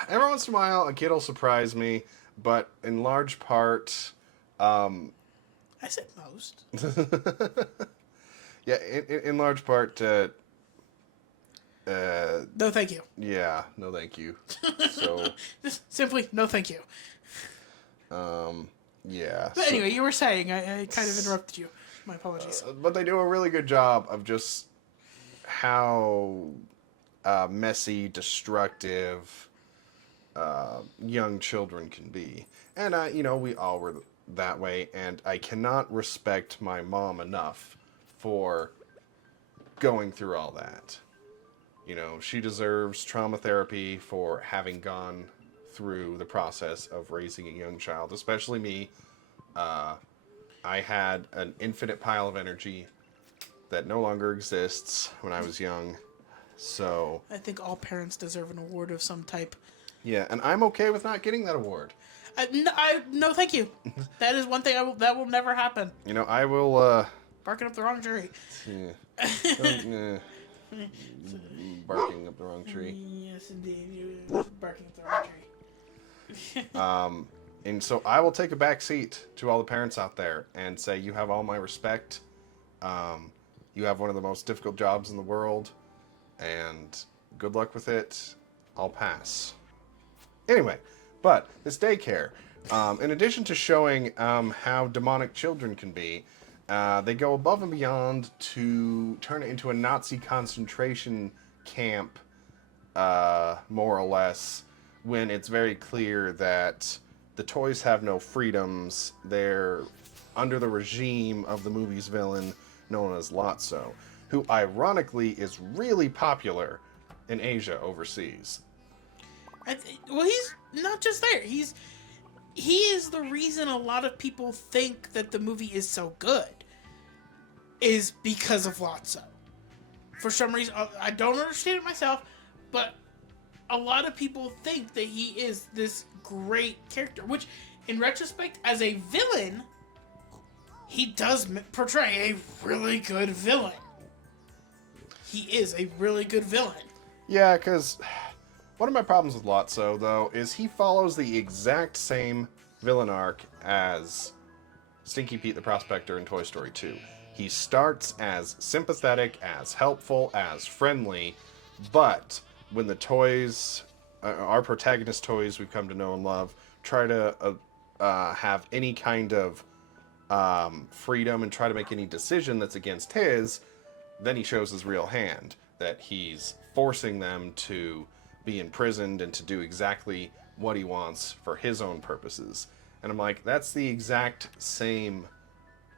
Every once in a while, a kid will surprise me, but in large part, I said most. yeah, in large part, No, thank you. yeah, no, thank you. So, Just simply no, thank you. yeah. But anyway, you were saying I kind of interrupted you. My apologies. But they do a really good job of just how messy, destructive young children can be. And, we all were that way, and I cannot respect my mom enough for going through all that. She deserves trauma therapy for having gone through the process of raising a young child, especially me. I had an infinite pile of energy that no longer exists when I was young. So I think all parents deserve an award of some type. yeah, and I'm okay with not getting that award. No, thank you. That is one thing that will never happen. I will. Barking up the wrong tree. Yeah. Barking up the wrong tree. Yes, indeed. You're barking up the wrong tree. And so I will take a back seat to all the parents out there and say, you have all my respect. You have one of the most difficult jobs in the world, and good luck with it. I'll pass. Anyway, but this daycare, in addition to showing how demonic children can be, they go above and beyond to turn it into a Nazi concentration camp, more or less, when it's very clear that the toys have no freedoms. They're under the regime of the movie's villain, known as Lotso, who ironically is really popular in Asia overseas. Well, he's not just there. He is the reason a lot of people think that the movie is so good. Is because of Lotso. For some reason, I don't understand it myself, but a lot of people think that he is this great character, which, in retrospect, as a villain, he does portray a really good villain. He is a really good villain. Yeah, because one of my problems with Lotso, though, is he follows the exact same villain arc as Stinky Pete the Prospector in Toy Story 2. He starts as sympathetic, as helpful, as friendly, but when the toys, our protagonist toys we've come to know and love, try to have any kind of freedom and try to make any decision that's against his, then he shows his real hand, that he's forcing them to be imprisoned and to do exactly what he wants for his own purposes. And I'm like, that's the exact same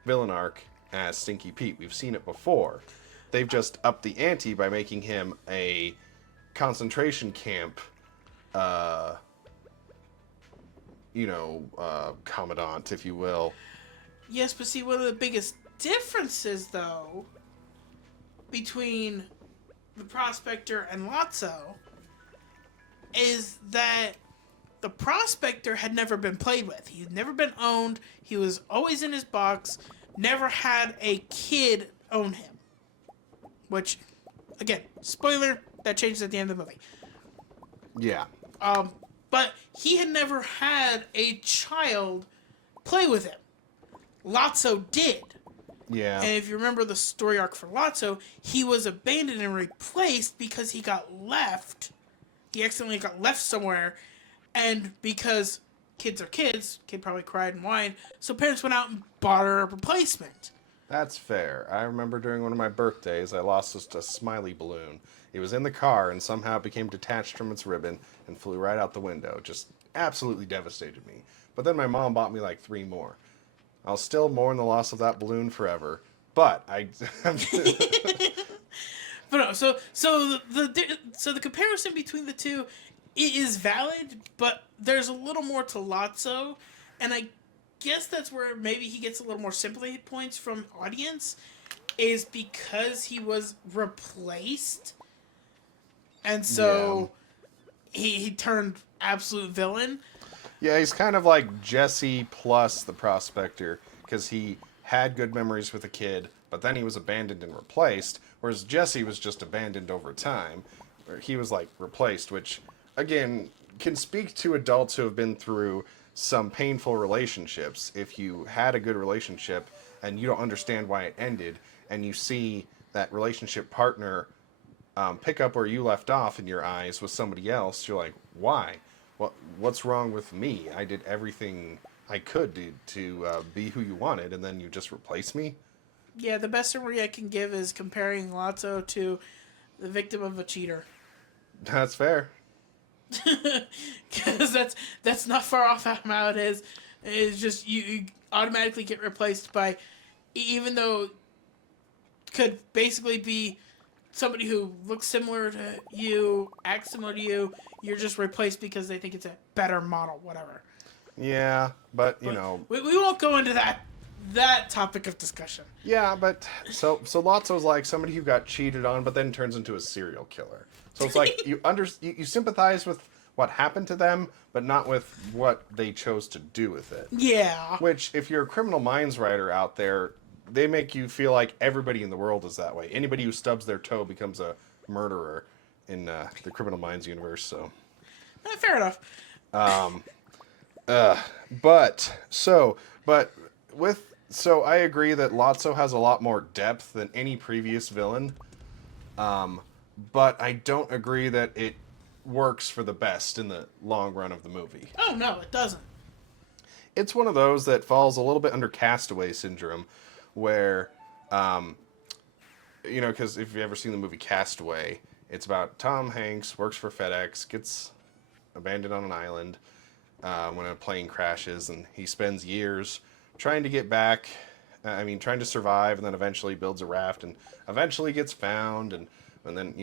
villain arc as Stinky Pete. We've seen it before. They've just upped the ante by making him a concentration camp, commandant, if you will. Yes, but see, one of the biggest differences, though, between the Prospector and Lotso is that the Prospector had never been played with. He'd never been owned. He was always in his box. Never had a kid own him. Which, again, spoiler, that changes at the end of the movie. Yeah. But he had never had a child play with him. Lotso did. Yeah. And if you remember the story arc for Lotso, he was abandoned and replaced because he got left. He accidentally got left somewhere. And because kids are kids, kid probably cried and whined, so parents went out and bought her a replacement. That's fair. I remember during one of my birthdays, I lost just a smiley balloon. It was in the car and somehow it became detached from its ribbon and flew right out the window. Just absolutely devastated me. But then my mom bought me like 3 more. I'll still mourn the loss of that balloon forever. But I... But no, so the comparison between the two, it is valid, but there's a little more to Lotso, and I guess that's where maybe he gets a little more sympathy points from audience, is because he was replaced, and so he turned absolute villain. Yeah, he's kind of like Jesse plus the prospector because he had good memories with a kid, but then he was abandoned and replaced. Whereas Jesse was just abandoned over time, or he was like replaced, which again can speak to adults who have been through some painful relationships. If you had a good relationship and you don't understand why it ended, and you see that relationship partner pick up where you left off in your eyes with somebody else, you're like, why? What's wrong with me? I did everything I could to be who you wanted, and then you just replace me. Yeah, the best summary I can give is comparing Lotso to the victim of a cheater. That's fair. Because that's not far off how it is. It's just you automatically get replaced by, even though could basically be somebody who looks similar to you, acts similar to you. You're just replaced because they think it's a better model, whatever. Yeah, but you But know, we won't go into that topic of discussion. yeah, but so Lotso's like somebody who got cheated on, but then turns into a serial killer. So it's like you sympathize with what happened to them, but not with what they chose to do with it. Yeah. Which, if you're a Criminal Minds writer out there, they make you feel like everybody in the world is that way. Anybody who stubs their toe becomes a murderer in the Criminal Minds universe. So, Fair enough. but I agree that Lotso has a lot more depth than any previous villain. But I don't agree that it works for the best in the long run of the movie. Oh no, it doesn't. It's one of those that falls a little bit under Castaway syndrome, where, because if you've ever seen the movie Castaway, it's about Tom Hanks, works for FedEx, gets abandoned on an island when a plane crashes, and he spends years trying to get back, trying to survive, and then eventually builds a raft, and eventually gets found, and then,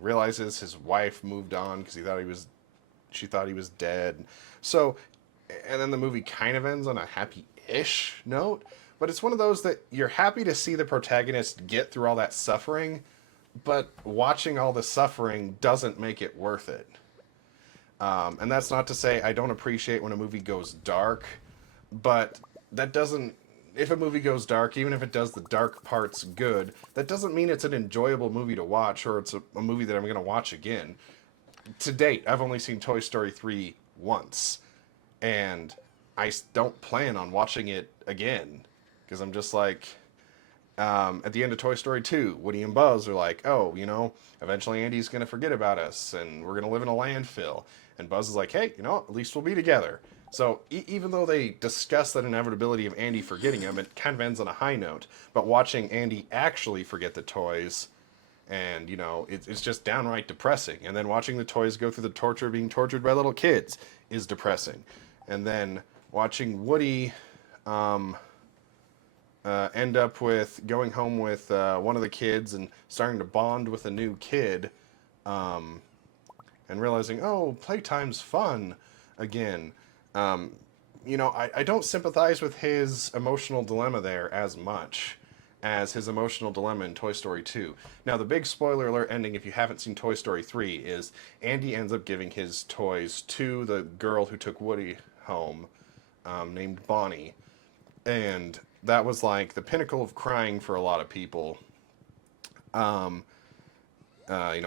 realizes his wife moved on because she thought he was dead. So, and then the movie kind of ends on a happy-ish note, but it's one of those that you're happy to see the protagonist get through all that suffering, but watching all the suffering doesn't make it worth it. And that's not to say I don't appreciate when a movie goes dark, but that doesn't, if a movie goes dark, even if it does the dark parts good, that doesn't mean it's an enjoyable movie to watch, or it's a movie that I'm going to watch again. To date, I've only seen Toy Story 3 once, and I don't plan on watching it again, because I'm just like, at the end of Toy Story 2, Woody and Buzz are like, oh, eventually Andy's going to forget about us, and we're going to live in a landfill. And Buzz is like, hey, at least we'll be together. So even though they discuss that inevitability of Andy forgetting him, it kind of ends on a high note. But watching Andy actually forget the toys, and, it's just downright depressing. And then watching the toys go through the torture of being tortured by little kids is depressing. And then watching Woody end up with going home with one of the kids and starting to bond with a new kid, and realizing, oh, playtime's fun again. I don't sympathize with his emotional dilemma there as much as his emotional dilemma in Toy Story 2. Now, the big spoiler alert ending, if you haven't seen Toy Story 3, is Andy ends up giving his toys to the girl who took Woody home, named Bonnie. And that was like the pinnacle of crying for a lot of people.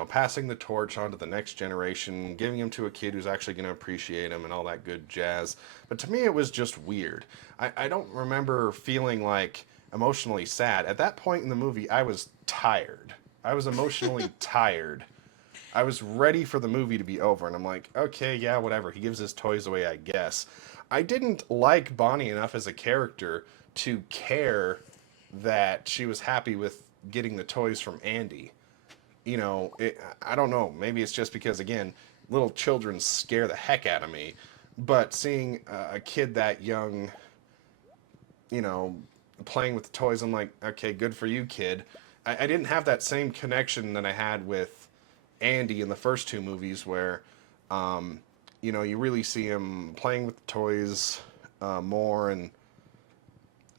Passing the torch on to the next generation, giving him to a kid who's actually going to appreciate him and all that good jazz. But to me, it was just weird. I don't remember feeling like emotionally sad. At that point in the movie, I was tired. I was emotionally tired. I was ready for the movie to be over, and I'm like, okay, yeah, whatever. He gives his toys away, I guess. I didn't like Bonnie enough as a character to care that she was happy with getting the toys from Andy. I don't know. Maybe it's just because, again, little children scare the heck out of me. But seeing a kid that young, playing with the toys, I'm like, okay, good for you, kid. I didn't have that same connection that I had with Andy in the first two movies where, you really see him playing with the toys more. And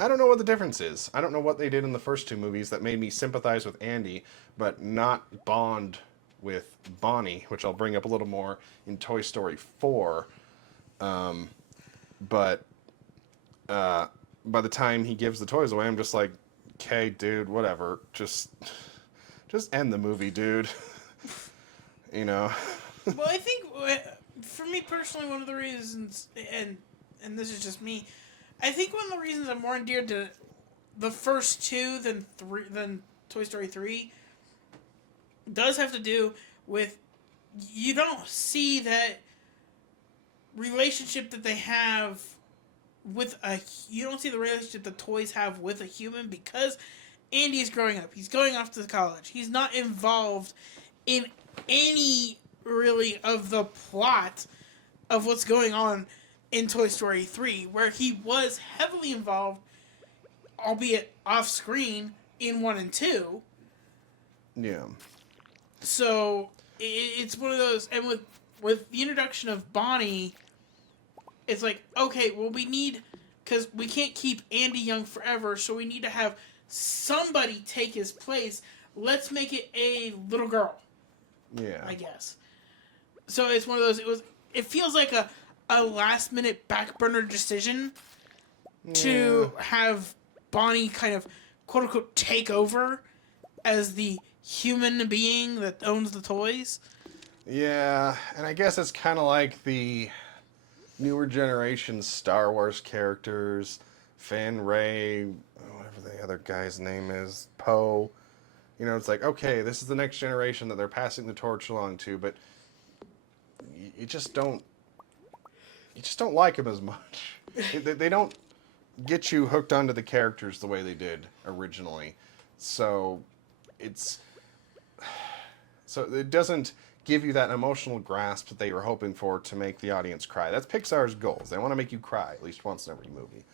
I don't know what the difference is. I don't know what they did in the first two movies that made me sympathize with Andy, but not bond with Bonnie, which I'll bring up a little more in Toy Story 4. But by the time he gives the toys away, I'm just like, okay, dude, whatever. Just end the movie, dude. You know? Well, I think for me personally, one of the reasons, and this is just me, I think one of the reasons I'm more endeared to the first two than Toy Story 3 does have to do with you don't see that relationship that they have with you don't see the relationship the toys have with a human because Andy is growing up. He's going off to college. He's not involved in any really of the plot of what's going on in Toy Story 3, where he was heavily involved, albeit off screen, in 1 and 2. Yeah. So it's one of those, and with the introduction of Bonnie, it's like, okay, well, we need, because we can't keep Andy young forever, so we need to have somebody take his place. Let's make it a little girl. Yeah. I guess. So it's one of those, it feels like a last minute back burner decision to have Bonnie kind of quote unquote take over as the human being that owns the toys. Yeah, and I guess it's kind of like the newer generation Star Wars characters, Finn, Rey, whatever the other guy's name is, Poe. You know, it's like, okay, this is the next generation that they're passing the torch along to, but you just don't like them as much. They don't get you hooked onto the characters the way they did originally. So it doesn't give you that emotional grasp that they were hoping for to make the audience cry. That's Pixar's goals. They want to make you cry at least once in every movie.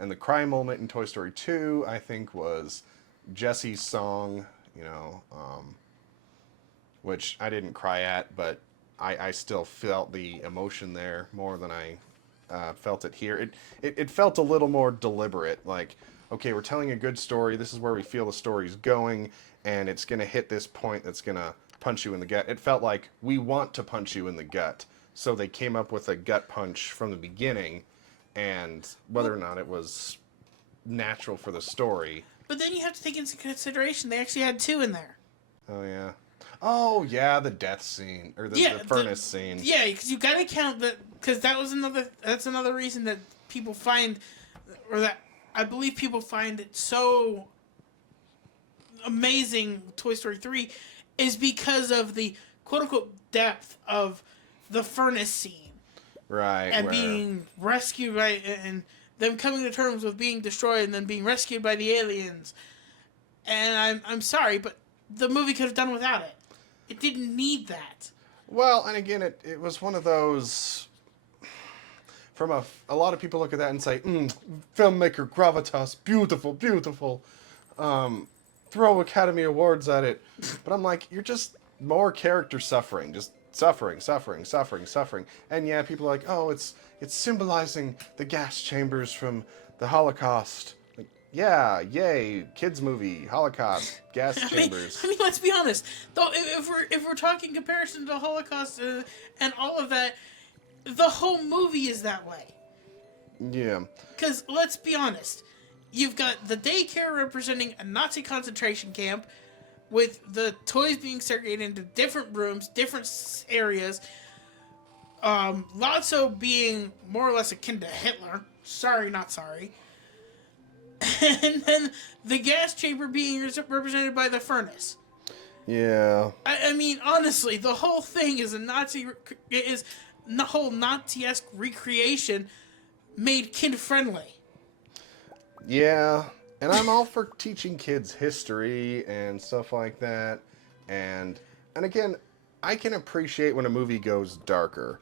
And the cry moment in Toy Story 2, I think, was Jessie's song, you know, which I didn't cry at, but I still felt the emotion there more than I felt it here. It felt a little more deliberate, like, okay, we're telling a good story, this is where we feel the story's going, and it's going to hit this point that's going to punch you in the gut. It felt like we want to punch you in the gut, so they came up with a gut punch from the beginning, and whether or not it was natural for the story. But then you have to take into consideration they actually had 2 in there. Oh, yeah. Oh, yeah, the death scene, or the furnace scene. Yeah, because you gotta count that, because that's another reason that people find, or that I believe people find it so amazing, Toy Story 3, is because of the quote-unquote depth of the furnace scene. Right. And being rescued by, and them coming to terms with being destroyed and then being rescued by the aliens. And I'm sorry, but the movie could have done without it. It didn't need that. Well, and again, it was one of those... From a lot of people look at that and say, filmmaker gravitas, beautiful, beautiful. Throw Academy Awards at it. But I'm like, you're just more character suffering. Just suffering. And yeah, people are like, oh, it's symbolizing the gas chambers from the Holocaust. Like, yeah, yay, kids movie, Holocaust, gas chambers. I mean, let's be honest. Though, if we're talking comparison to the Holocaust and all of that, the whole movie is that way. Yeah. Because let's be honest, you've got the daycare representing a Nazi concentration camp, with the toys being segregated into different rooms, different areas. Lotso being more or less akin to Hitler. Sorry, not sorry. And then the gas chamber being represented by the furnace. Yeah. I mean, honestly, the whole thing is the whole Nazi-esque recreation made kid-friendly. Yeah. And I'm all for teaching kids history and stuff like that. And again, I can appreciate when a movie goes darker.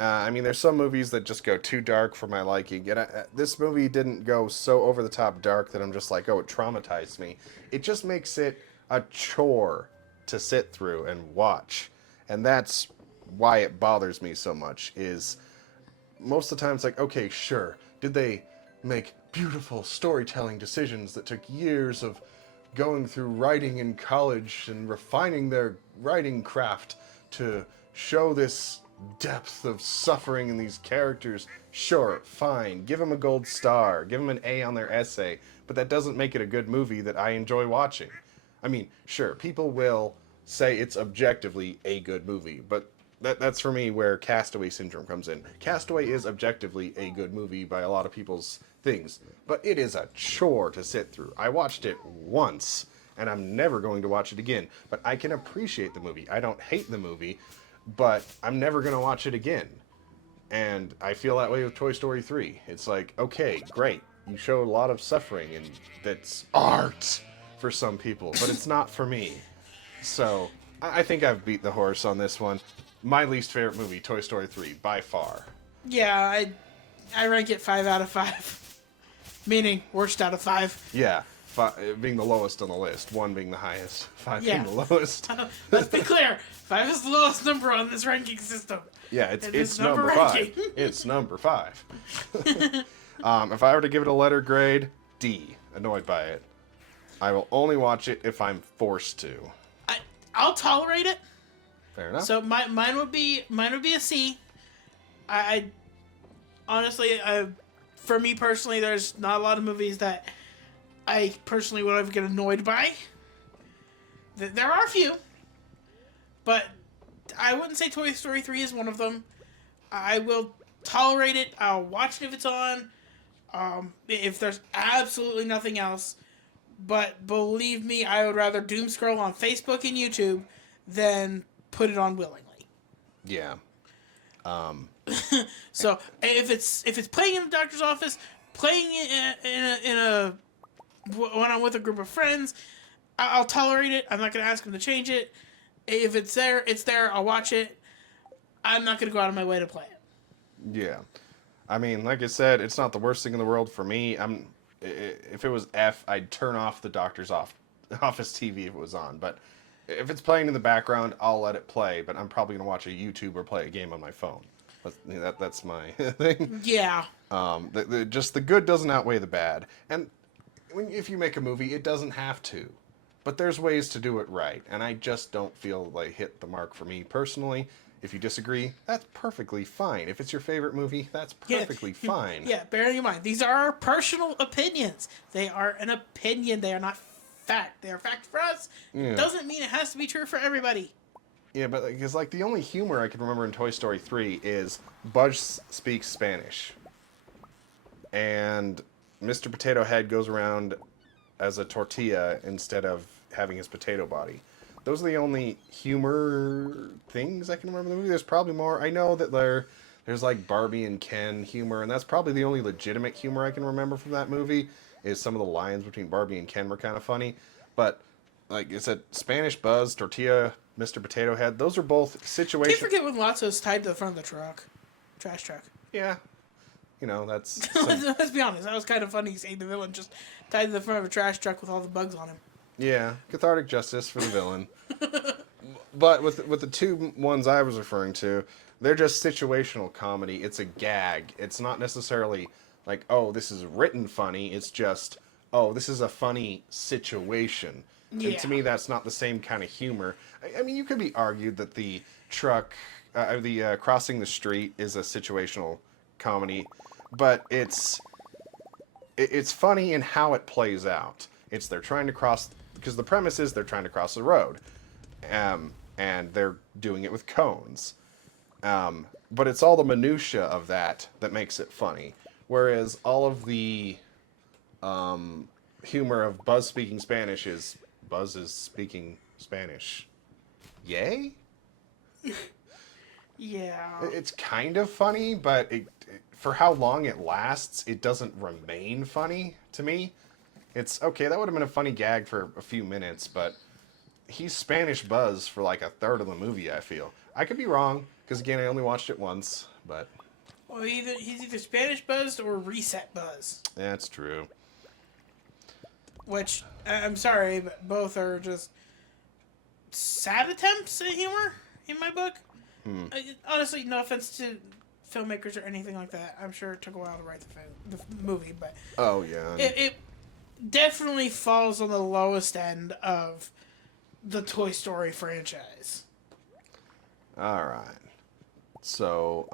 I mean, there's some movies that just go too dark for my liking. And this movie didn't go so over-the-top dark that I'm just like, oh, it traumatized me. It just makes it a chore to sit through and watch. And that's why it bothers me so much, is most of the time it's like, okay, sure, did they make beautiful storytelling decisions that took years of going through writing in college and refining their writing craft to show this depth of suffering in these characters. Sure, fine. Give them a gold star. Give them an A on their essay. But that doesn't make it a good movie that I enjoy watching. I mean, sure, people will say it's objectively a good movie, but that's for me where Castaway Syndrome comes in. Castaway is objectively a good movie by a lot of people's things, but it is a chore to sit through. I watched it once, and I'm never going to watch it again, but I can appreciate the movie. I don't hate the movie, but I'm never going to watch it again. And I feel that way with Toy Story 3. It's like, okay, great. You show a lot of suffering, and that's art for some people, but it's not for me. So, I think I've beat the horse on this one. My least favorite movie, Toy Story 3, by far. Yeah, I rank it 5 out of 5. Meaning, worst out of 5. Yeah, being the lowest on the list. 1 being the highest. 5 Yeah. being the lowest. Let's be clear. 5 is the lowest number on this ranking system. Yeah, And it's this number number 5. ranking. It's number 5. If I were to give it a letter grade, D. Annoyed by it. I will only watch it if I'm forced to. I'll tolerate it. Fair enough. So mine would be a C. I honestly, for me personally, there's not a lot of movies that I personally would ever get annoyed by. There are a few, but I wouldn't say Toy Story 3 is one of them. I will tolerate it. I'll watch it if it's on. If there's absolutely nothing else. But believe me, I would rather doom scroll on Facebook and YouTube than put it on willingly. Yeah. So if it's playing in the doctor's office, playing when I'm with a group of friends, I'll tolerate it. I'm not gonna ask them to change it. If it's there, it's there. I'll watch it. I'm not gonna go out of my way to play it. Yeah. I mean, like I said, it's not the worst thing in the world for me. If it was F, I'd turn off the doctor's office TV if it was on. But if it's playing in the background, I'll let it play. But I'm probably gonna watch a YouTube or play a game on my phone. That's my thing. Yeah. Just the good doesn't outweigh the bad. And if you make a movie, it doesn't have to. But there's ways to do it right. And I just don't feel they hit the mark for me personally. If you disagree, that's perfectly fine. If it's your favorite movie, that's perfectly fine. Yeah, bearing in mind, these are our personal opinions. They are an opinion. They are not fact. They are fact for us. Yeah. Doesn't mean it has to be true for everybody. Yeah, but because like the only humor I can remember in Toy Story 3 is Buzz speaks Spanish. And Mr. Potato Head goes around as a tortilla instead of having his potato body. Those are the only humor things I can remember in the movie. There's probably more. I know that there's like Barbie and Ken humor, and that's probably the only legitimate humor I can remember from that movie, is some of the lines between Barbie and Ken were kind of funny. But, like I said, Spanish Buzz, Tortilla, Mr. Potato Head, those are both situations. Can't forget when Lotso's tied to the front of the truck. Trash truck. Yeah. You know, that's... Let's be honest. That was kind of funny seeing the villain just tied to the front of a trash truck with all the bugs on him. Yeah, cathartic justice for the villain. But with the two ones I was referring to, they're just situational comedy. It's a gag. It's not necessarily like, oh, this is written funny. It's just, oh, this is a funny situation. Yeah. And to me, that's not the same kind of humor. I mean, you could be argued that the truck, crossing the street is a situational comedy, but it's funny in how it plays out. They're trying to cross, because the premise is they're trying to cross the road, and they're doing it with cones. But it's all the minutia of that makes it funny. Whereas all of the humor of Buzz speaking Spanish is Buzz is speaking Spanish. Yay? Yeah. It's kind of funny, but for how long it lasts, it doesn't remain funny to me. It's okay, that would have been a funny gag for a few minutes, but he's Spanish Buzz for like a third of the movie, I feel. I could be wrong, because again, I only watched it once, but... Well, he's either Spanish Buzzed or Reset Buzz. That's true. Which, I'm sorry, but both are just sad attempts at humor, in my book. Honestly, no offense to filmmakers or anything like that. I'm sure it took a while to write the movie, but... Oh, yeah. definitely falls on the lowest end of the Toy Story franchise. All right. So,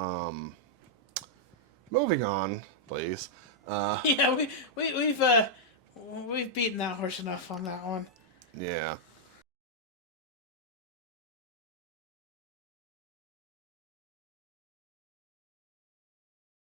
moving on, please. Yeah, we've beaten that horse enough on that one. Yeah.